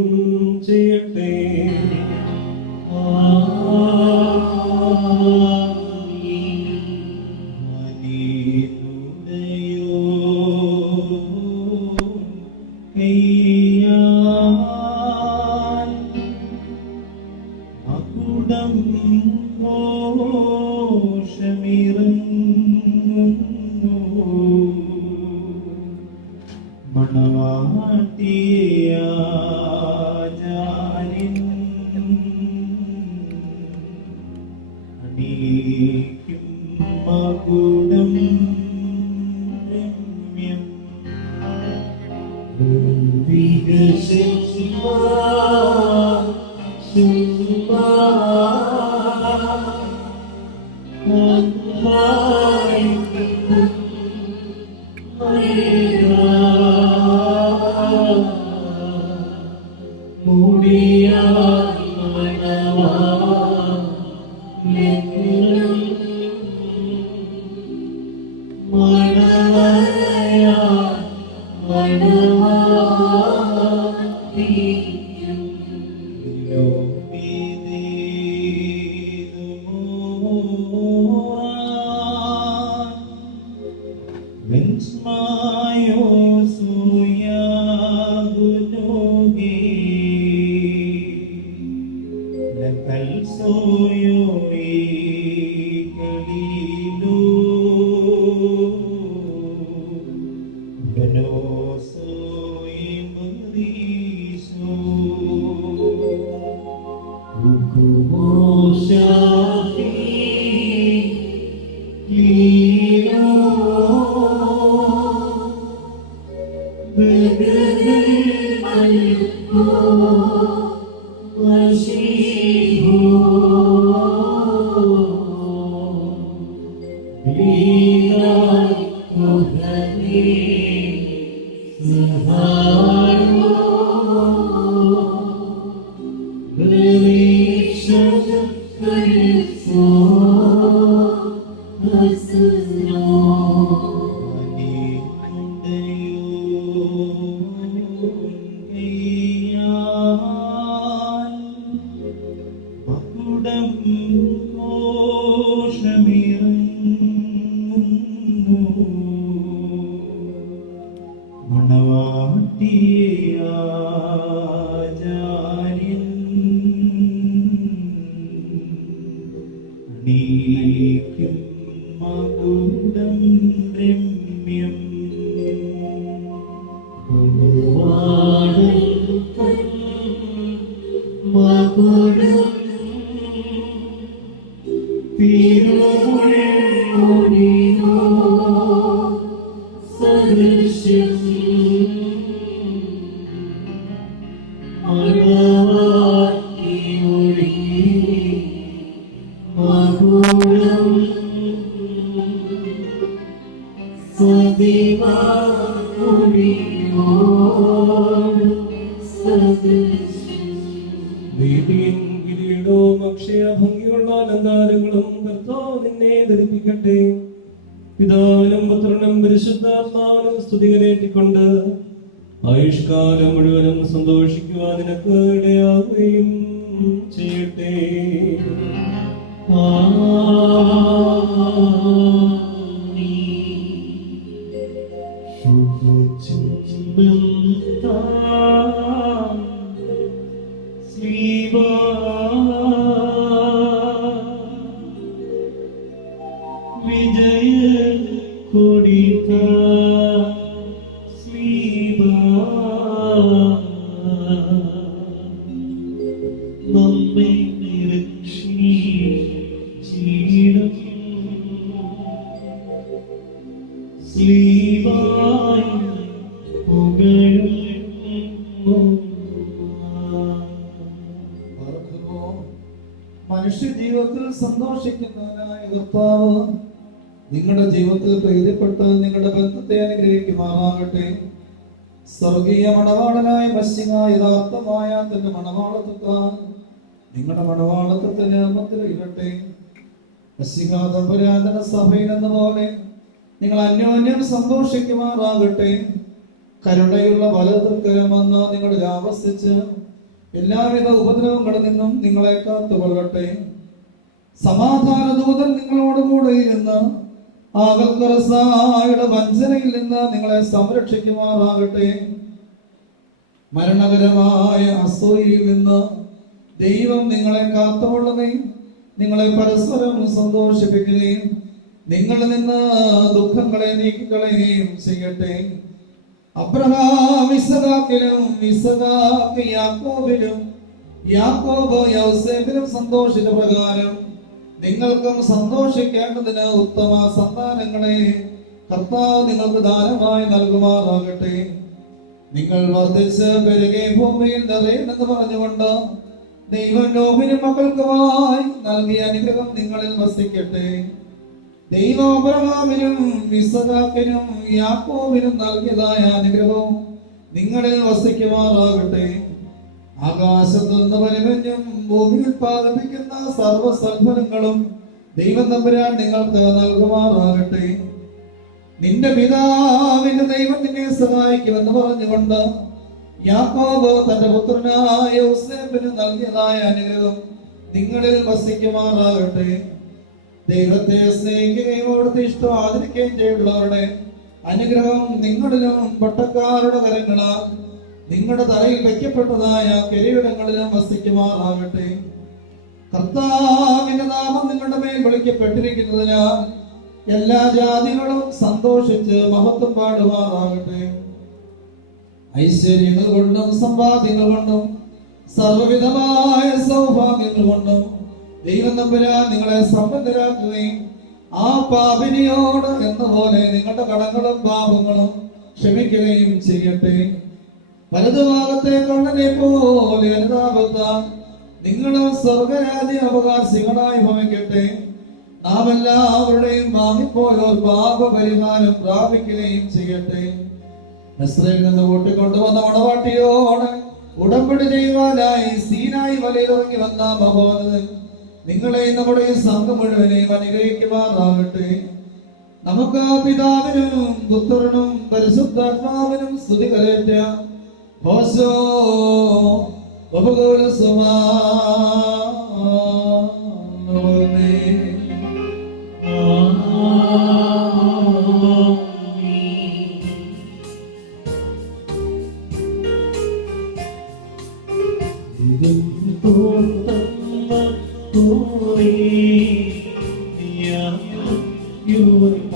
ചെയ്യട്ടെ. നീതിയും കിരീടവും അക്ഷയഭംഗിയുള്ള അലങ്കാരങ്ങളും കർത്താവ് നിന്നെ ധരിപ്പിക്കട്ടെ. പിതാവിനും പുത്രനും പരിശുദ്ധാത്മാവിനും സ്തുതി കരേറ്റിക്കൊണ്ട് ആയുഷ്കാലം മുഴുവനും സന്തോഷിക്കുവാൻ നിനക്ക് ഇടയാകുകയും ചെയ്യട്ടെ. വിജയ കൊടിത നമ്മെ രക്ഷിച്ചിടും സ്ലീബായി പുകഴുന്നു. മനുഷ്യ ജീവിതത്തിൽ സന്തോഷിക്കുന്നവനായ കർത്താവ് നിങ്ങളുടെ ജീവിതത്തിൽ പ്രീതിപ്പെട്ട് നിങ്ങളുടെ ബന്ധത്തെ അനുഗ്രഹിക്കുമാറാകട്ടെ. സ്വർഗീയ മണവാളനായ മശിഹ യഥാർത്ഥമായ തന്റെ മണവാളത്വത്താൽ നിങ്ങളുടെ മണവാളത്വത്തിന് മുദ്രയിടട്ടെ. മശിഹ തമ്പുരാന്റെ സഭയിൽ എന്ന പോലെ നിങ്ങൾ അന്യോന്യം സന്തോഷിക്കുമാറാകട്ടെ. കരുണയുള്ള വലതുക്കരം വന്ന് നിങ്ങളിൽ ആവസിച്ച് എല്ലാവിധ ഉപദ്രവങ്ങളിൽ നിന്നും നിങ്ങളെ കാത്തുകൊള്ളട്ടെ. സമാധാന ദൂതൻ നിങ്ങളോടുകൂടെ ഇരുന്ന് ആകൽക്കറസായുടെ വഞ്ചനയിൽ നിന്ന് നിങ്ങളെ സംരക്ഷിക്കുമാറാകട്ടെ. മരണകരമായ അസൂയയിൽ നിന്ന് ദൈവം നിങ്ങളെ കാത്തുകൊള്ളുകയും നിങ്ങളെ പരസ്പരം സന്തോഷിപ്പിക്കുകയും നിങ്ങളിൽ നിന്ന് ദുഃഖങ്ങളെ നീക്കിക്കളയുകയും ചെയ്യട്ടെ. അബ്രഹാം ഇസഹാക്കിലും ഇസഹാക്ക് യാക്കോബിലും യാക്കോബ് യൗസേഫിലും സന്തോഷിച്ച പ്രകാരം നിങ്ങൾക്കും സന്തോഷിക്കേണ്ടതിന് ഉത്തമ സന്താനങ്ങളെ കർത്താവ് നിങ്ങൾക്ക് ദാനമായി നൽകുമാറാകട്ടെ. നിങ്ങൾ വർദ്ധിച്ച് പെരുകെ ഭൂമിയിൽ നിറയണമെന്ന് പറഞ്ഞുകൊണ്ട് ദൈവം നോഹിനും മക്കൾക്കുമായി നൽകിയ അനുഗ്രഹം നിങ്ങളിൽ വസിക്കട്ടെ. ദൈവം അബ്രഹാമിനും ഇസഹാക്കിനും യാക്കോബിനും നൽകിയതായ അനുഗ്രഹവും നിങ്ങളിൽ വസിക്കുമാറാകട്ടെ. ആകാശത്ത് നിന്ന് പരിമഞ്ഞും ഭൂമി ഉത്പാദിപ്പിക്കുന്ന സർവ്വസൽഫലങ്ങളും ദൈവം തമ്പുരാൻ നിങ്ങൾക്ക് നൽകുമാറാകട്ടെ. നിന്റെ പിതാവിന്റെ ദൈവം നിന്നെ സഹായിക്കുമെന്ന് പറഞ്ഞുകൊണ്ട് യാക്കോബ് തന്റെ പുത്രനായ യോസേഫിന് നൽകിയതായ അനുഗ്രഹം നിങ്ങളിൽ വസിക്കുമാറാകട്ടെ. ദൈവത്തെ സ്നേഹിക്കുകയും അവിടുത്തെ ഇഷ്ടം ആദരിക്കുകയും ചെയ്യുന്നവരുടെ അനുഗ്രഹം നിങ്ങളിലും പട്ടക്കാരുടെ കരങ്ങളാൽ നിങ്ങളുടെ തലയിൽ വയ്ക്കപ്പെട്ടതായ കിരീടങ്ങളിലും വസിക്കുമാറാകട്ടെ. കർത്താവിന്റെ നാമം നിങ്ങളുടെ മേൽ വിളിക്കപ്പെട്ടിരിക്കുന്നതിനാൽ എല്ലാ ജാതികളും സന്തോഷിച്ച് മഹത്വം പാടുമാറാകട്ടെ. ഐശ്വര്യങ്ങൾ കൊണ്ടും സമ്പാദ്യങ്ങൾ കൊണ്ടും സർവവിധമായ സൗഭാഗ്യങ്ങൾ കൊണ്ടും ദൈവം തമ്പുരാൻ നിങ്ങളെ സമ്പന്നരാക്കുകയും ആ പാപിനിയോട് എന്ന പോലെ നിങ്ങളുടെ കടങ്ങളും പാപങ്ങളും ക്ഷമിക്കുകയും ചെയ്യട്ടെ. വലതുഭാഗത്തെ കണ്ണനെ പോലെ അനുതാപത്താൽ നിങ്ങളും സ്വർഗരാജ്യ അവകാശികളായി ഭവിക്കട്ടെ. നാം എല്ലാവരുടെയും വാങ്ങിപ്പോയോർ പാപപരിഹാരം പ്രാപിക്കുകയും ചെയ്യട്ടെ. മിസ്രയിൽ നിന്ന് കൂട്ടിക്കൊണ്ടുവന്ന മണവാട്ടിയോട് ഉടമ്പടി ചെയ്യുവാനായി സീനായി മലയിലിറങ്ങി വന്ന മഹോന്നതൻ നിങ്ങളെ നമ്മുടെ ഈ സംഘം മുഴുവനെയും അനുഗ്രഹിക്കുമാറാകട്ടെ. നമുക്ക് പിതാവിനും പുത്രനും പരിശുദ്ധാത്മാവിനും സ്തുതി കരേറ്റാം. ഹോശോ ഉപകൂലസുമാ ൂടെ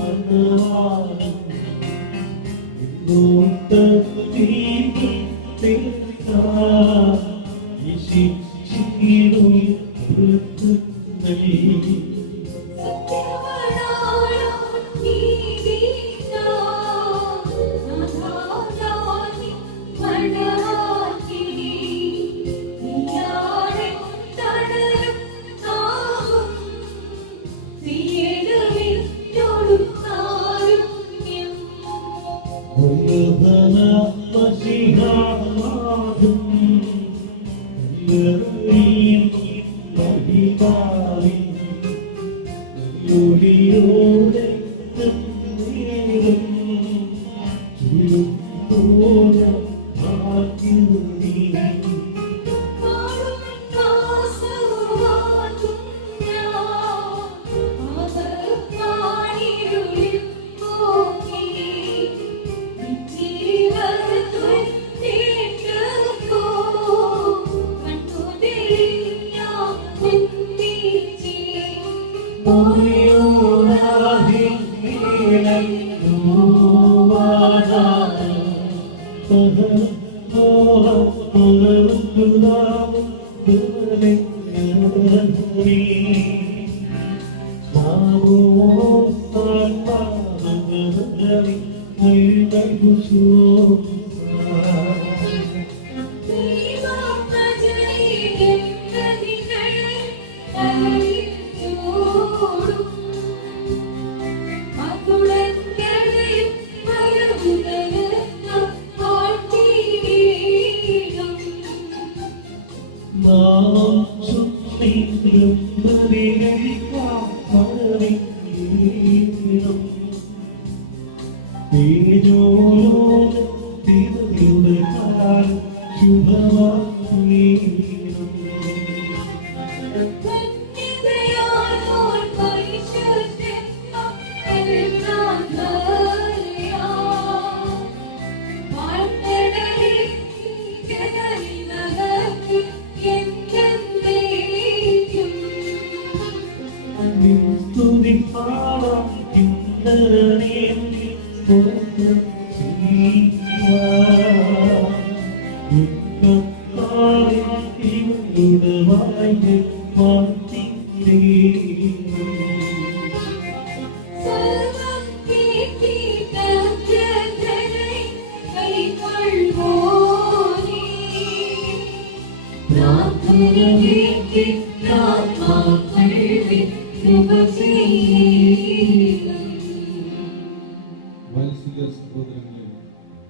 വാത്സല്യ സഹോദരങ്ങളെ,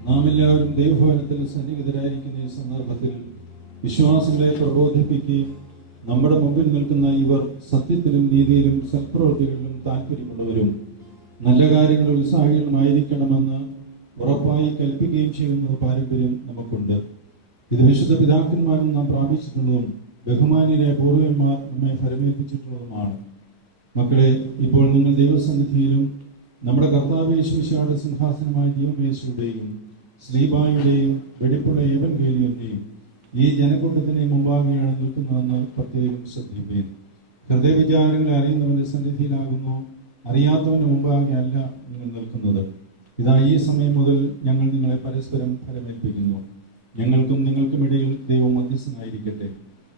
നാം എല്ലാവരും ദൈവഭവനത്തിൽ സന്നിഹിതരായിരിക്കുന്ന ഈ സന്ദർഭത്തിൽ വിശ്വാസങ്ങളെ പ്രബോധിപ്പിക്കുകയും നമ്മുടെ മുമ്പിൽ നിൽക്കുന്ന ഇവർ സത്യത്തിലും നീതിയിലും സത്പ്രവൃത്തികളിലും താല്പര്യമുള്ളവരും നല്ല കാര്യങ്ങൾ ഉത്സാഹികളുമായിരിക്കണമെന്ന് ഉറപ്പായി കൽപ്പിക്കുകയും ചെയ്യുന്ന പാരമ്പര്യം നമുക്കുണ്ട്. ഇത് വിശുദ്ധ പിതാക്കന്മാരും നാം പ്രാപിച്ചിട്ടുള്ളതും ബഹുമാനിയിലെ പൂർവ്വന്മാർ നമ്മെ ഫലമേൽപ്പിച്ചിട്ടുള്ളതുമാണ്. മക്കളെ, ഇപ്പോൾ നിങ്ങൾ ദൈവസന്നിധിയിലും നമ്മുടെ കർത്താവ് യേശുമിശിഹായുടെ സിംഹാസനമായ ദൈവമേശയുടെയും ശ്ലീബായുടെയും വെടിപ്പുള്ള ഏവൻഗേലിയന്റെയും ഈ ജനക്കൂട്ടത്തിന് മുമ്പാകെയാണ് നിൽക്കുന്നതെന്ന് പ്രത്യേകം ശ്രദ്ധിപ്പേൻ. ഹൃദയവിചാരങ്ങളെ അറിയുന്നവന്റെ സന്നിധിയിലാകുന്നു, അറിയാത്തവന്റെ മുമ്പാകെ അല്ല നിങ്ങൾ നിൽക്കുന്നത്. ഇതാ ഈ സമയം മുതൽ ഞങ്ങൾ നിങ്ങളെ പരസ്പരം ഫലമേൽപ്പിക്കുന്നു. ഞങ്ങൾക്കും നിങ്ങൾക്കും ഇടയിൽ ദൈവം മധ്യസ്ഥനായിരിക്കട്ടെ.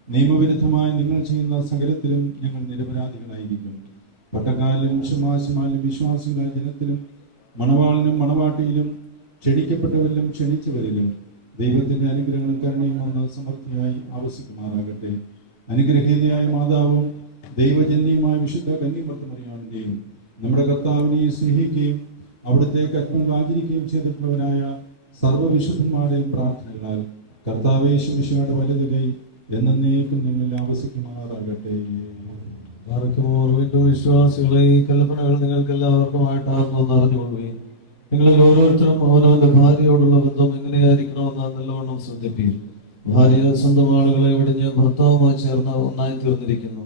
നിയമവിരുദ്ധമായി നിങ്ങൾ ചെയ്യുന്ന സകലത്തിലും ഞങ്ങൾ നിരപരാധികളായിരിക്കും. പട്ടക്കാലിലും ക്ഷമാശമാലും വിശ്വാസികളായ ജനത്തിലും മണവാളിനും മണവാട്ടിയിലും ക്ഷണിക്കപ്പെട്ടവരിലും ക്ഷണിച്ചവരിലും ദൈവത്തിന്റെ അനുഗ്രഹങ്ങളും കരുണയും വന്ന് സമൃദ്ധിയായി ആവസിക്കുമാറാകട്ടെ. അനുഗ്രഹീതയായ മാതാവും ദൈവജന്യമായ വിശുദ്ധ കന്യമർത്തമറിയാവുകയും നമ്മുടെ കർത്താവിനെ സ്നേഹിക്കുകയും അവിടുത്തെ കൽപ്പനകൾ ആചരിക്കുകയും ചെയ്തിട്ടുള്ളവരായ സർവ്വവിശുദ്ധന്മാരുടെയും പ്രാർത്ഥനകളാൽ കർത്താവ് യേശുമിശിഹായുടെ വലതു കൈ എന്നേക്കും നിങ്ങളിൽ ആവസിക്കുമാറാകട്ടെ. വിശ്വാസികളെ, ഈ കൽപ്പനകൾ നിങ്ങൾക്ക് എല്ലാവർക്കുമായിട്ടാണെന്ന് അറിഞ്ഞുകൊള്ളുകയും നിങ്ങളിൽ ഓരോരുത്തരും അവനവന്റെ ഭാര്യയോടുള്ള ബന്ധം എങ്ങനെയായിരിക്കണമെന്ന് നല്ലവണ്ണം ശ്രദ്ധിപ്പീൻ. ഭാര്യ സ്വന്തം ആളുകളെ വെടിഞ്ഞ് ഭർത്താവുമായി ചേർന്ന് ഒന്നായി തീർന്നിരിക്കുന്നു.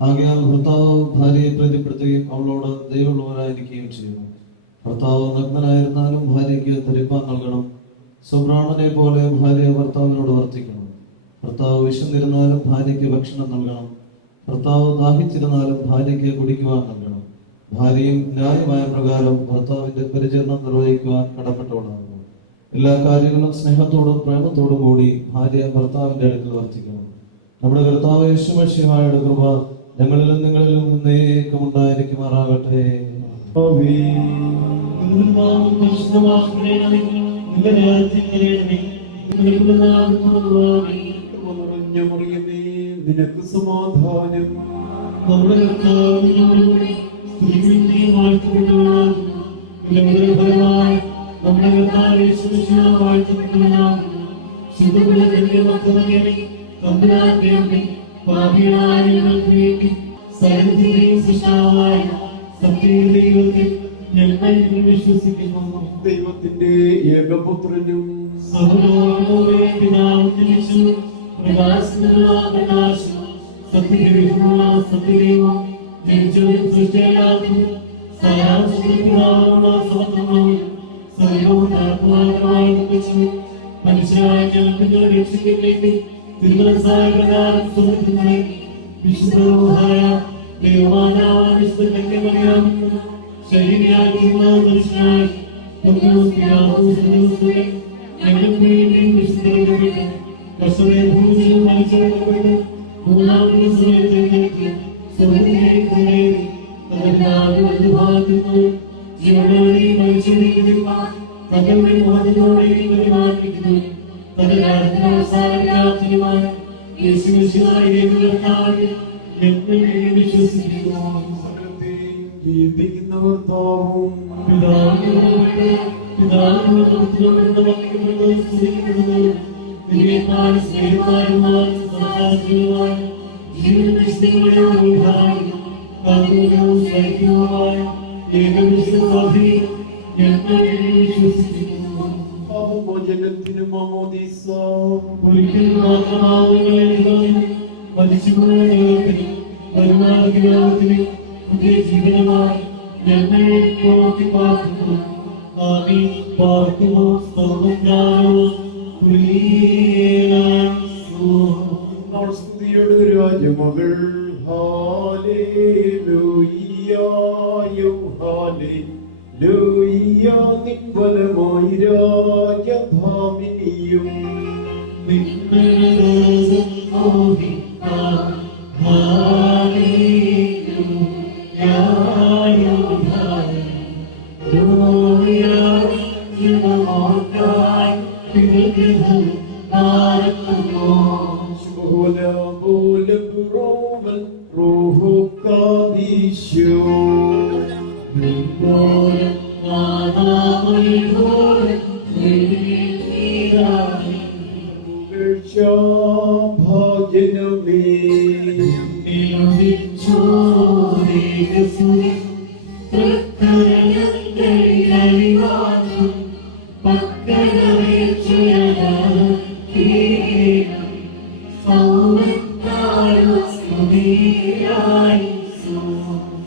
ആകയാൽ ഭർത്താവ് ഭാര്യയെ പ്രീതിപ്പെടുത്തുകയും അവളോട് ദൈവമുള്ളവരായിരിക്കുകയും ചെയ്യുന്നു. ഭർത്താവ് നഗ്നനായിരുന്നാലും ഭാര്യയ്ക്ക് ധരിപ്പാൻ നൽകണം. സുബ്രാണനെ പോലെ ഭാര്യ ഭർത്താവിനോട് വർത്തിക്കണം. ഭർത്താവ് വിശന്നിരുന്നാലും ഭാര്യയ്ക്ക് ഭക്ഷണം നൽകണം. ഭർത്താവ് ദാഹിച്ചിരുന്നാലും ഭാര്യയ്ക്ക് കുടിക്കുവാൻ നൽകണം. ഭാര്യയും ന്യായമായ പ്രകാരം ഭർത്താവിന്റെ പരിചരണം നിർവഹിക്കുവാൻ കടപ്പെട്ടവളാകുന്നു. എല്ലാ കാര്യങ്ങളും സ്നേഹത്തോടും പ്രേമത്തോടും കൂടി ഭാര്യ ഭർത്താവിന്റെ അടുക്കൽ വർത്തിക്കണം. നമ്മുടെ കർത്താവ് യേശുമിശിഹായുടെ കൃപ ഞങ്ങളിലും നിങ്ങളിലും എന്നേക്കും ഉണ്ടായിരിക്കുമാറാകട്ടെ. നിനക്ക് സമാധാനം. നമ്മുടെ കർത്താവിനോടുകൂടി സ്തുതിയും വാഴ്ത്തപ്പെട്ടവനാകുന്നു. നമ്മുടെ ഫലമായി നമ്മുടെ കർത്താവ് യേശുമിശിഹാ വാഴ്ത്തപ്പെട്ടവനാകുന്നു. ശുദ്ധമുള്ള കന്യമർത്തമറിയമേ, തമ്പുരാന്റെ അമ്മേ, പാപികളായ ഞങ്ങൾക്ക് വേണ്ടി സകലത്തിന്റെയും സൃഷ്ടാവായ സത്യദൈവത്തിൽ ഞങ്ങൾ വിശ്വസിക്കുന്നു. ദൈവത്തിന്റെ ഏകപുത്രനും സകലോകമേ പിതാവും ജനിച്ചു പ്രകാശമുള്ള പ്രകാശം സത്യദൈവമുള്ള സത്യദൈവം ജനിച്ചവരും സൃഷ്ടിയാകുന്നു. സാരാംശത്തിലുള്ള സമത്വവും സർവവും താത്മാർത്ഥമായി നിർമ്മിച്ചു മനുഷ്യരായ ഞങ്ങൾക്ക് രക്ഷിക്കാൻ വേണ്ടി തിരുമനസ്സായ പ്രകാരം സുഹൃത്തുക്കളെ വിശുദ്ധമായ ദൈവമാനായ വിശുദ്ധ കന്യമറിയാമെന്ന് ശരീരയാകുന്ന മനുഷ്യനായി ഞങ്ങൾക്ക് വേണ്ടി വിശുദ്ധ ജീവിക്കുന്നവർ താവും പാപമോചനത്തിനു മാമോദീസ പുതിയ ജീവനമായി ഞങ്ങളെ നോക്കി പാർക്കുന്നു. ആമീൻ. പാർക്കുമോ സ്തോത്രവും സ്തുതിയുടെ രാജമകൾ ഹാലേലൂയ്യായോ ഹാലേലൂയ്യ നിൻബലമായി രാജധാമിനിയും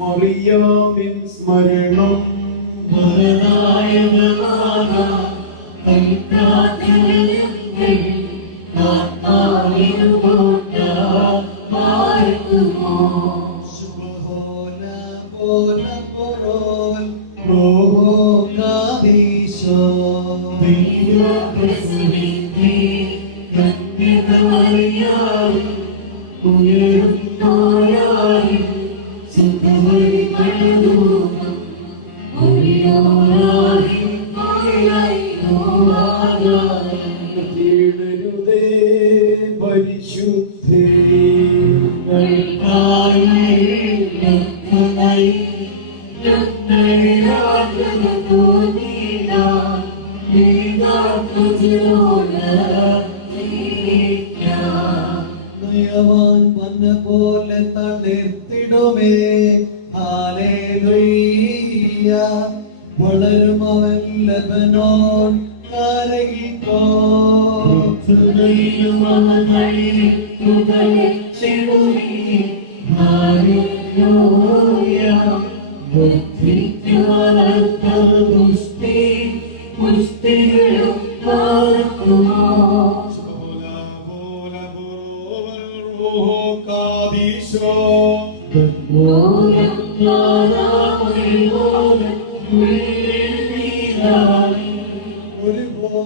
മറിയാമിൻ സ്മരണം പരിശുദ്ധേ നയവാൻ വന്ന പോലെ തളിർത്തിടുമേ ഹല്ലേലൂയ വളരും അവൻ ലബനോൻ കാരകിക്കോ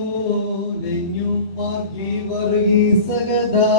ഒരുപോലെയും പാർക്കി വർഗീ സഗദാ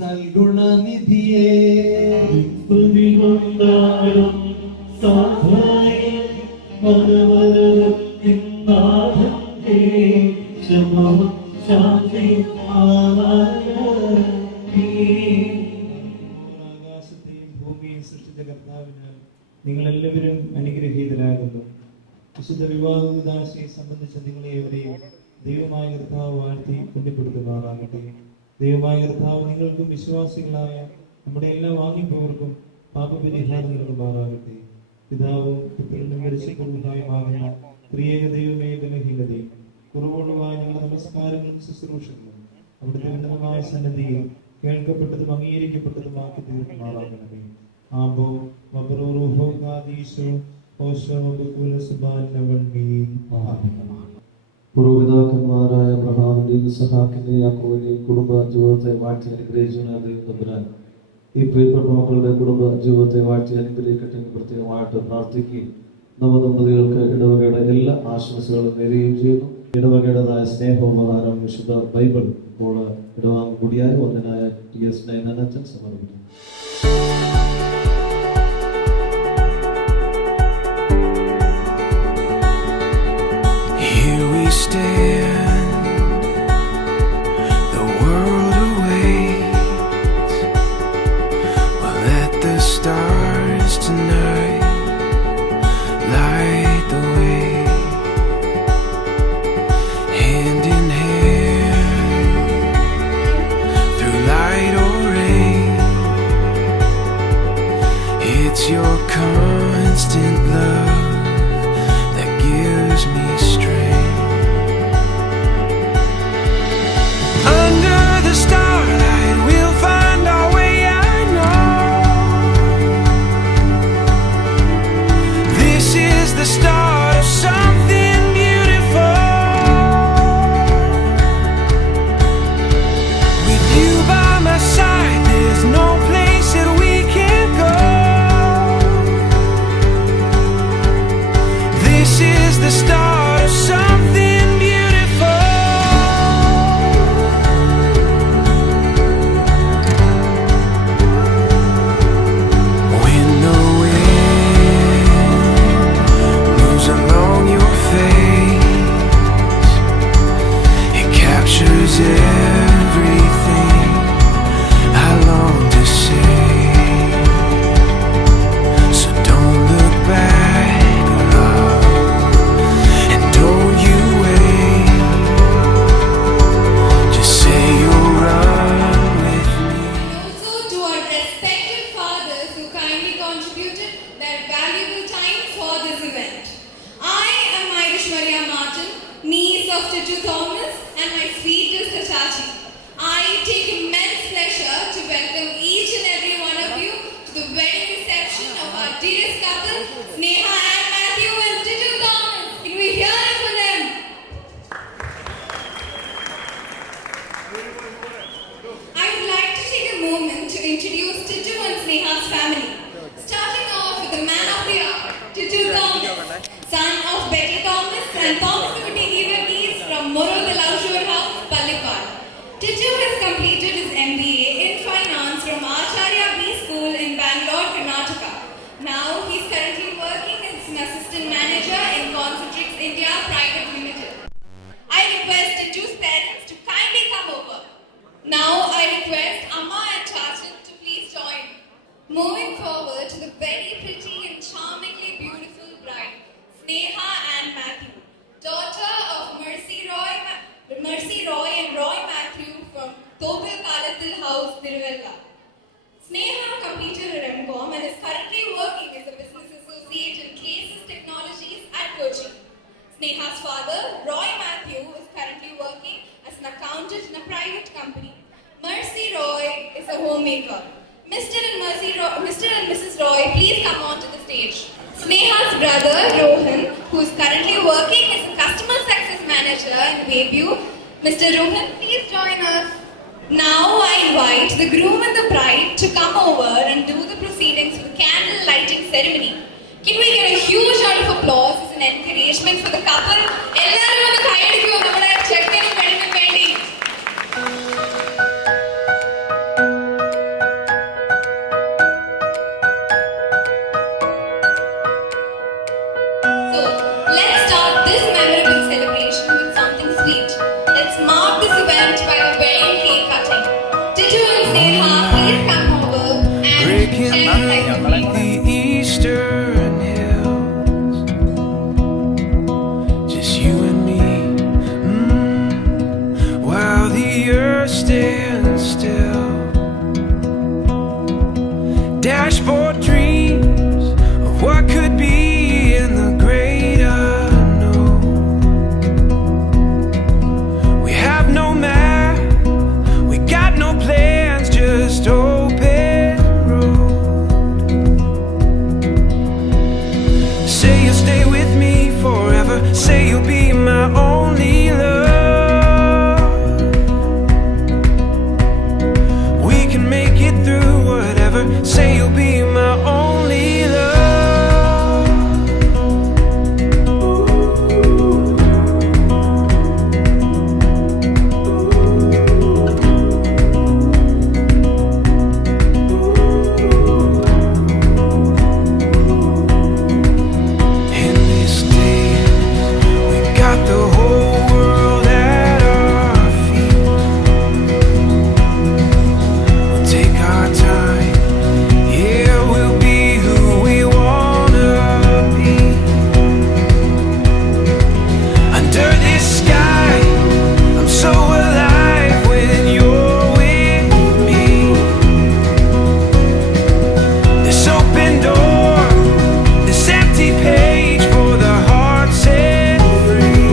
സൽഗുണനിധിയേ സാധാരണ ശാന്തി ആകാശത്തെയും ഭൂമിയെയും സൃഷ്ടിച്ച കർത്താവിനാൽ നിങ്ങളെല്ലാവരും അനുഗ്രഹീതരാകുന്നു. വിശുദ്ധ വിവാഹദാശയെ സംബന്ധിച്ച നിങ്ങളെ എവരെയും ദൈവമായ കർത്താവ് വാഴ്ത്തി പുണ്യപ്പെടുത്തുമാറാകട്ടെ. ദൈവമായ കർത്താവ് നിങ്ങൾക്കും വിശ്വാസികളായ നമ്മുടെ എല്ലാ വാങ്ങിപ്പോവർക്കും പാപപരിഹാരം നൽകുമാറാകട്ടെ. പിതാവും പുത്രനും പരിശുദ്ധനുമാകുന്ന ത്രിയേക ദൈവമേ ബലഹീനതയും കുറവുള്ളതായ ഞങ്ങളുടെ നമസ്കാരങ്ങളും ശുശ്രൂഷകളും അവിടുത്തെ ഉന്നതമായ സന്നദ്ധിയിൽ കേൾക്കപ്പെട്ടതും അംഗീകരിക്കപ്പെട്ടതുമാക്കി തീർക്കുമാറാകണമേ. ആബോ വബറൂഹോ ഗാദീശോ ഓശോ ബകുല സുബാനവണ്ണി. പൂർവ്വപിതാക്കന്മാരായ അബ്രഹാമിന്റെയും ഇസഹാക്കിന്റെയും യാക്കോബിന്റെയും കുടുംബ ജീവിതത്തെ വാഴ്ത്തി അനുഗ്രഹിച്ചവനായ ദൈവം തമ്പുരാൻ ഈ പ്രിയപ്പെട്ട മക്കളുടെ കുടുംബ ജീവിതത്തെ വാഴ്ത്തി അനുഗ്രഹിക്കട്ടെ എന്ന് പ്രത്യേകമായിട്ട് പ്രാർത്ഥിക്കുകയും നവദമ്പതികൾക്ക് ഇടവകയുടെ എല്ലാ ആശംസകളും നേരുകയും ചെയ്യുന്നു. ഇടവകയുടേതായ സ്നേഹോപഹാരം വിശുദ്ധ ബൈബിൾ ഇപ്പോൾ ഇടവാങ് കുടിയായ വന്ദനായ TS നയനച്ചൻ സമർപ്പിക്കുന്നു. Here we stand, the world awaits. We'll let the stars tonight light the way. Hand in hand, through light or rain, it's your constant love that gives me strength. Under the starlight we'll find our way, I know. This is the start of something beautiful. With you by my side, there's no place that we can't go. This is the start of something beautiful. When the wind moves along your face, it captures everything I long to say. So don't look back, love, and don't you wait. Just say you'll run with me. Also to our respected fathers who kindly contributed their valuable time for this event. I am Irish Maria Martin, niece of Titu Thomas, and my sweetest Chachi. I take immense pleasure to welcome each and every one of you to the wedding reception of our dearest couple, Sneha and Matthew and Titu Thomas. Can we hear it for them? I would like to take a moment to introduce Titu and Sneha's family. Starting off with the man of the hour, Titu Thomas, son of Betty Thomas and Thomas Keys from Moro the Laushore House, Pallipad. Titu has completed his MBA in finance from Acharya B School in Bangalore, Karnataka. Now he is currently working as an assistant manager in Concentrix India Private Limited. I request Titu's parents to kindly come over. Now I request Amma and Chachan to please join. Moving forward to the very pretty and charmingly beautiful bride, Sneha and Matthew, daughter of Mercy Roy and Roy Matthew from Topil Kalathil House, Tiruvalla. Sneha completed her MCom and is currently working as a business associate in Cases Technologies at Kochi. Sneha's father, Roy Matthew, is currently working as an accountant in a private company. Mercy Roy is a homemaker. Mr. and Mrs. Roy, please come on to the stage. Sneha's brother, Rohan, who is currently working as a customer success manager in Bayview. Mr. Rohan, please join us. Now I invite the groom and the bride to come over and do the proceedings for the candle lighting ceremony. Can we get a huge round of applause as an encouragement for the couple? എല്ലാവരും ഒന്ന് കൈയടിക്കുമോ നമ്മുടെ ചെക്കനും പെണ്ണിനും വേണ്ടി? So let's start this memorable celebration with something sweet. Let's let's mark this event by the wedding cake cutting. Titu and Sneha, please come over and share the light with me. The eastern hills, just you and me, while the earth stands still. Dashboard dreams of what could be in the great unknown. We have no map, we got no plans, just open road. Say you'll stay with me forever, say you'll be my only love. We can make it through whatever, say you'll be my only love. In this day, we got the whole world at our feet. We'll take our time, yeah, we'll be who we wanna be. Under this sky, I'm so alive when you're with me. This open door, this empty page for the heart set free.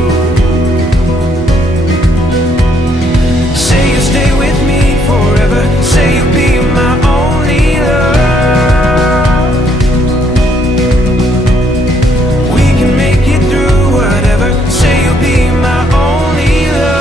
Say you'll stay with me forever, say you'll be my only love. We can make it through whatever, say you'll be my only love.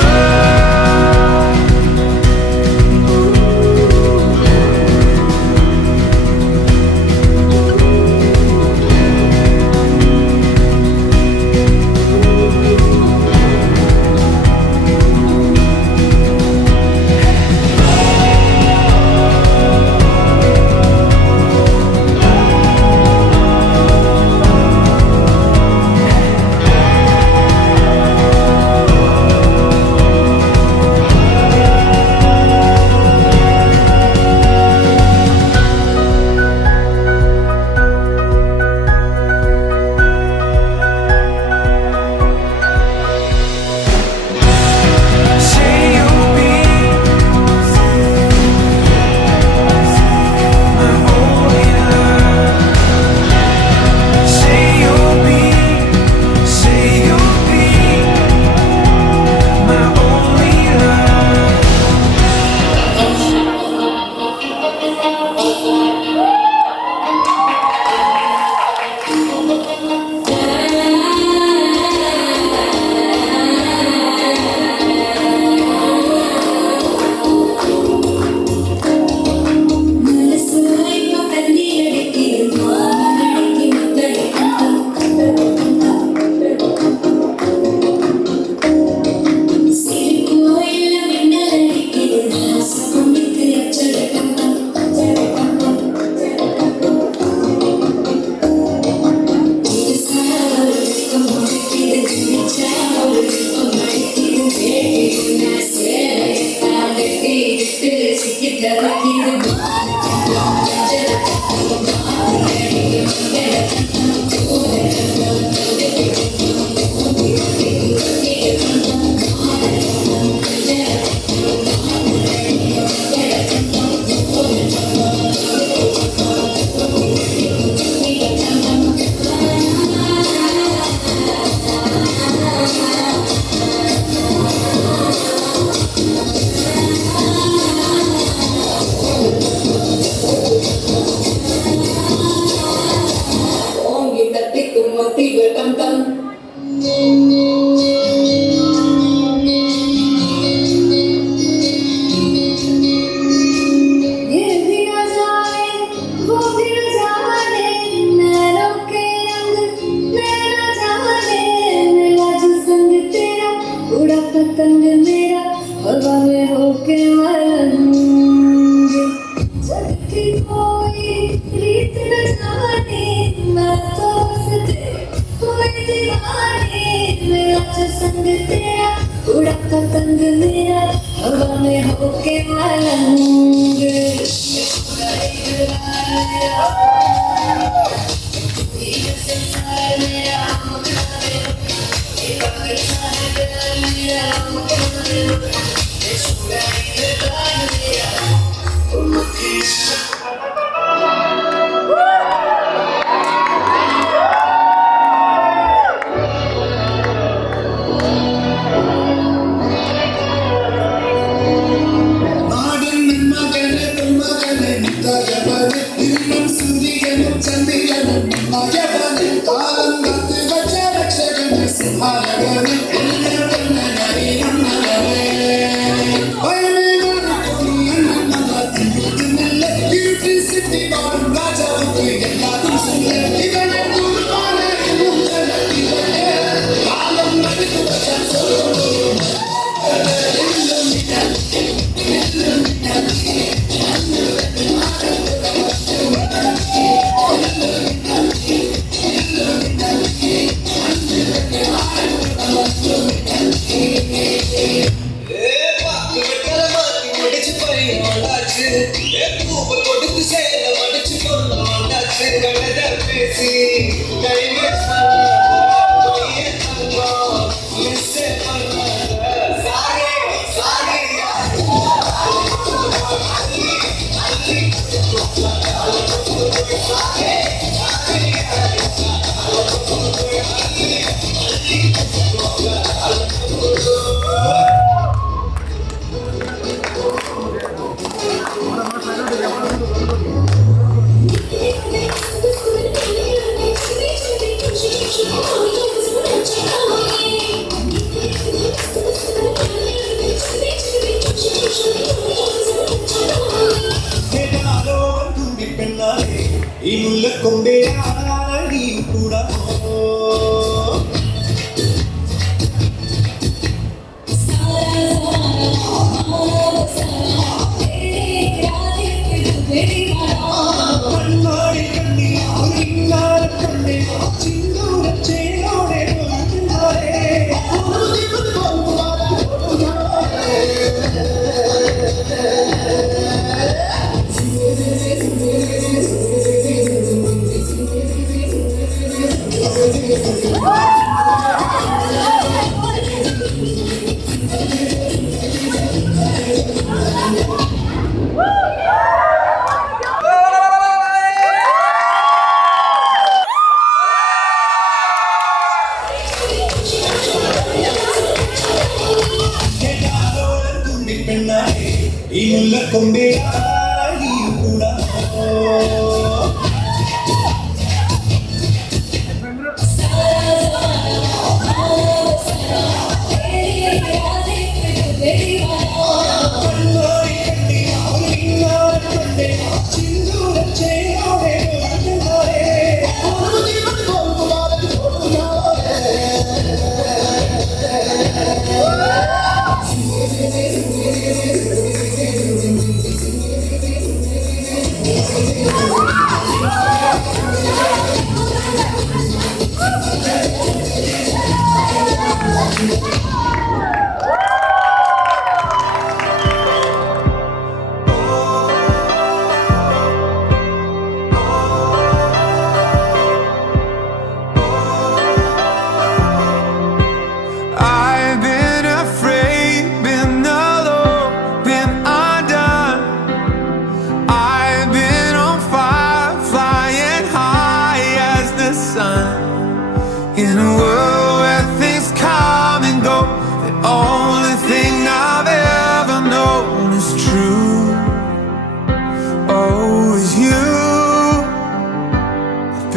Say you'll be my only love. Say you'll be my only love. संग मेरा हवा में होके मलंग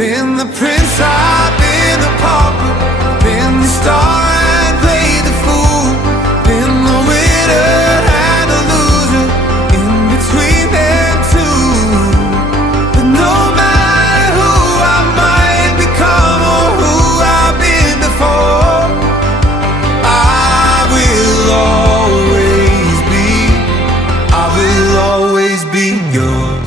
Been the prince, I've been the pauper, been the star and played the fool, been the winner and the loser, in between them two. But no matter who I might become or who I've been before, I will always be yours.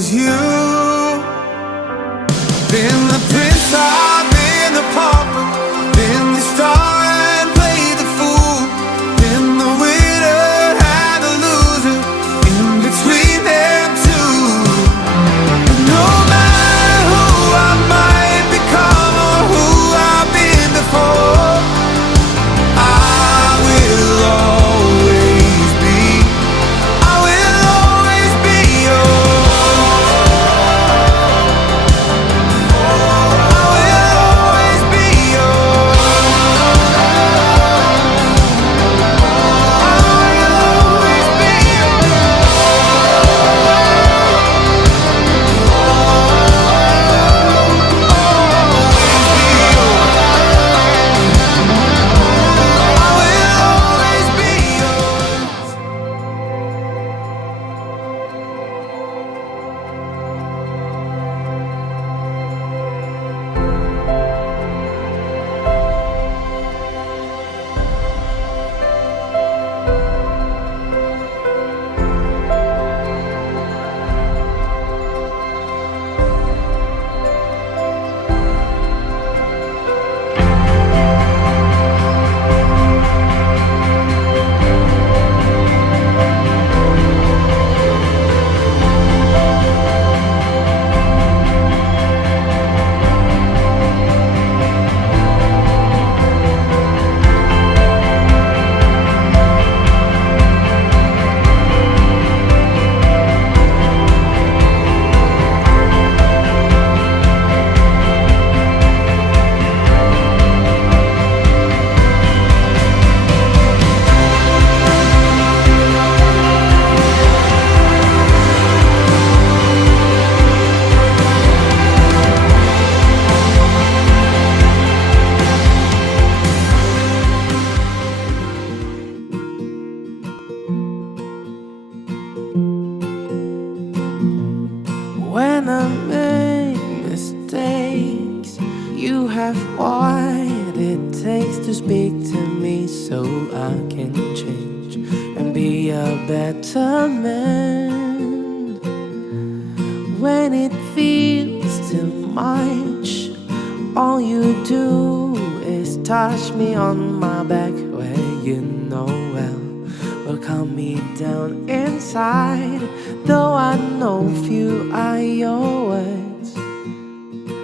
was you. Been the prince, I've been the pauper, been the star and played the fool, been the winner and the loser, in between them two. But no matter who I might become or who I've been before, I will always be when I make mistakes. You have what it takes to speak to me so I can change and be a better man. When it feels too much, all you do is touch me on my back where you know well will calm me down inside. Though I know few are your words,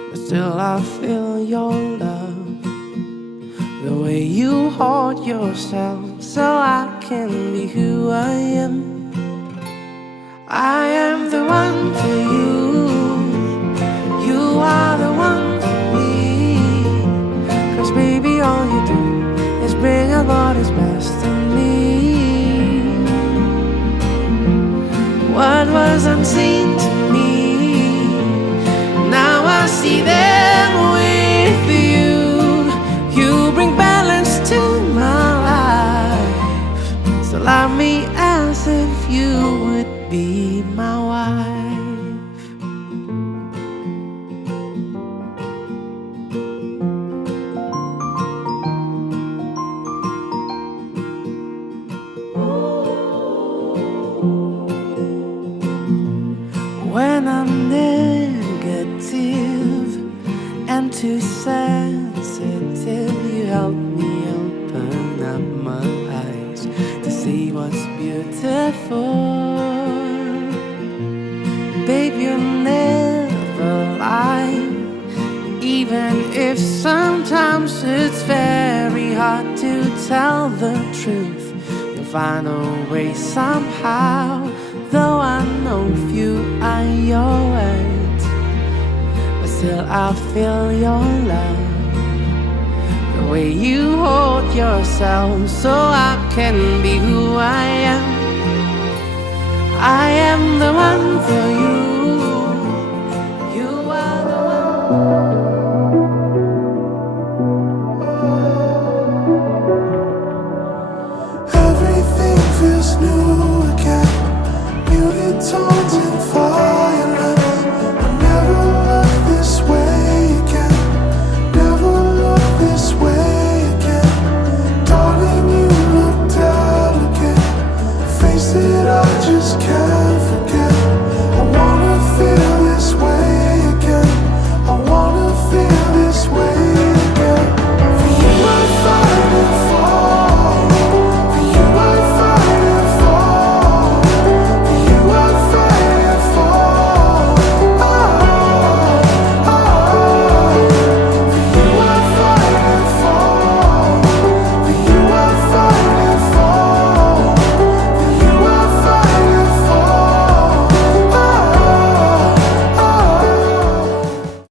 but still I feel your love. The way you hold yourself so I can be who I am. I am the one for you, you are the one for me. 'Cause baby all you do is bring out what is best in me. What was unseen to me, now I see them with you. You bring balance to my life, so love me as if you would be my wife. When I'm negative and too sensitive, you help me open up my eyes to see what's beautiful. Babe, you never lie, even if sometimes it's very hard to tell the truth. You'll find a way somehow. Though I know few are your words, but still I feel your love. The way you hold yourself so I can be who I am. I am the one for you.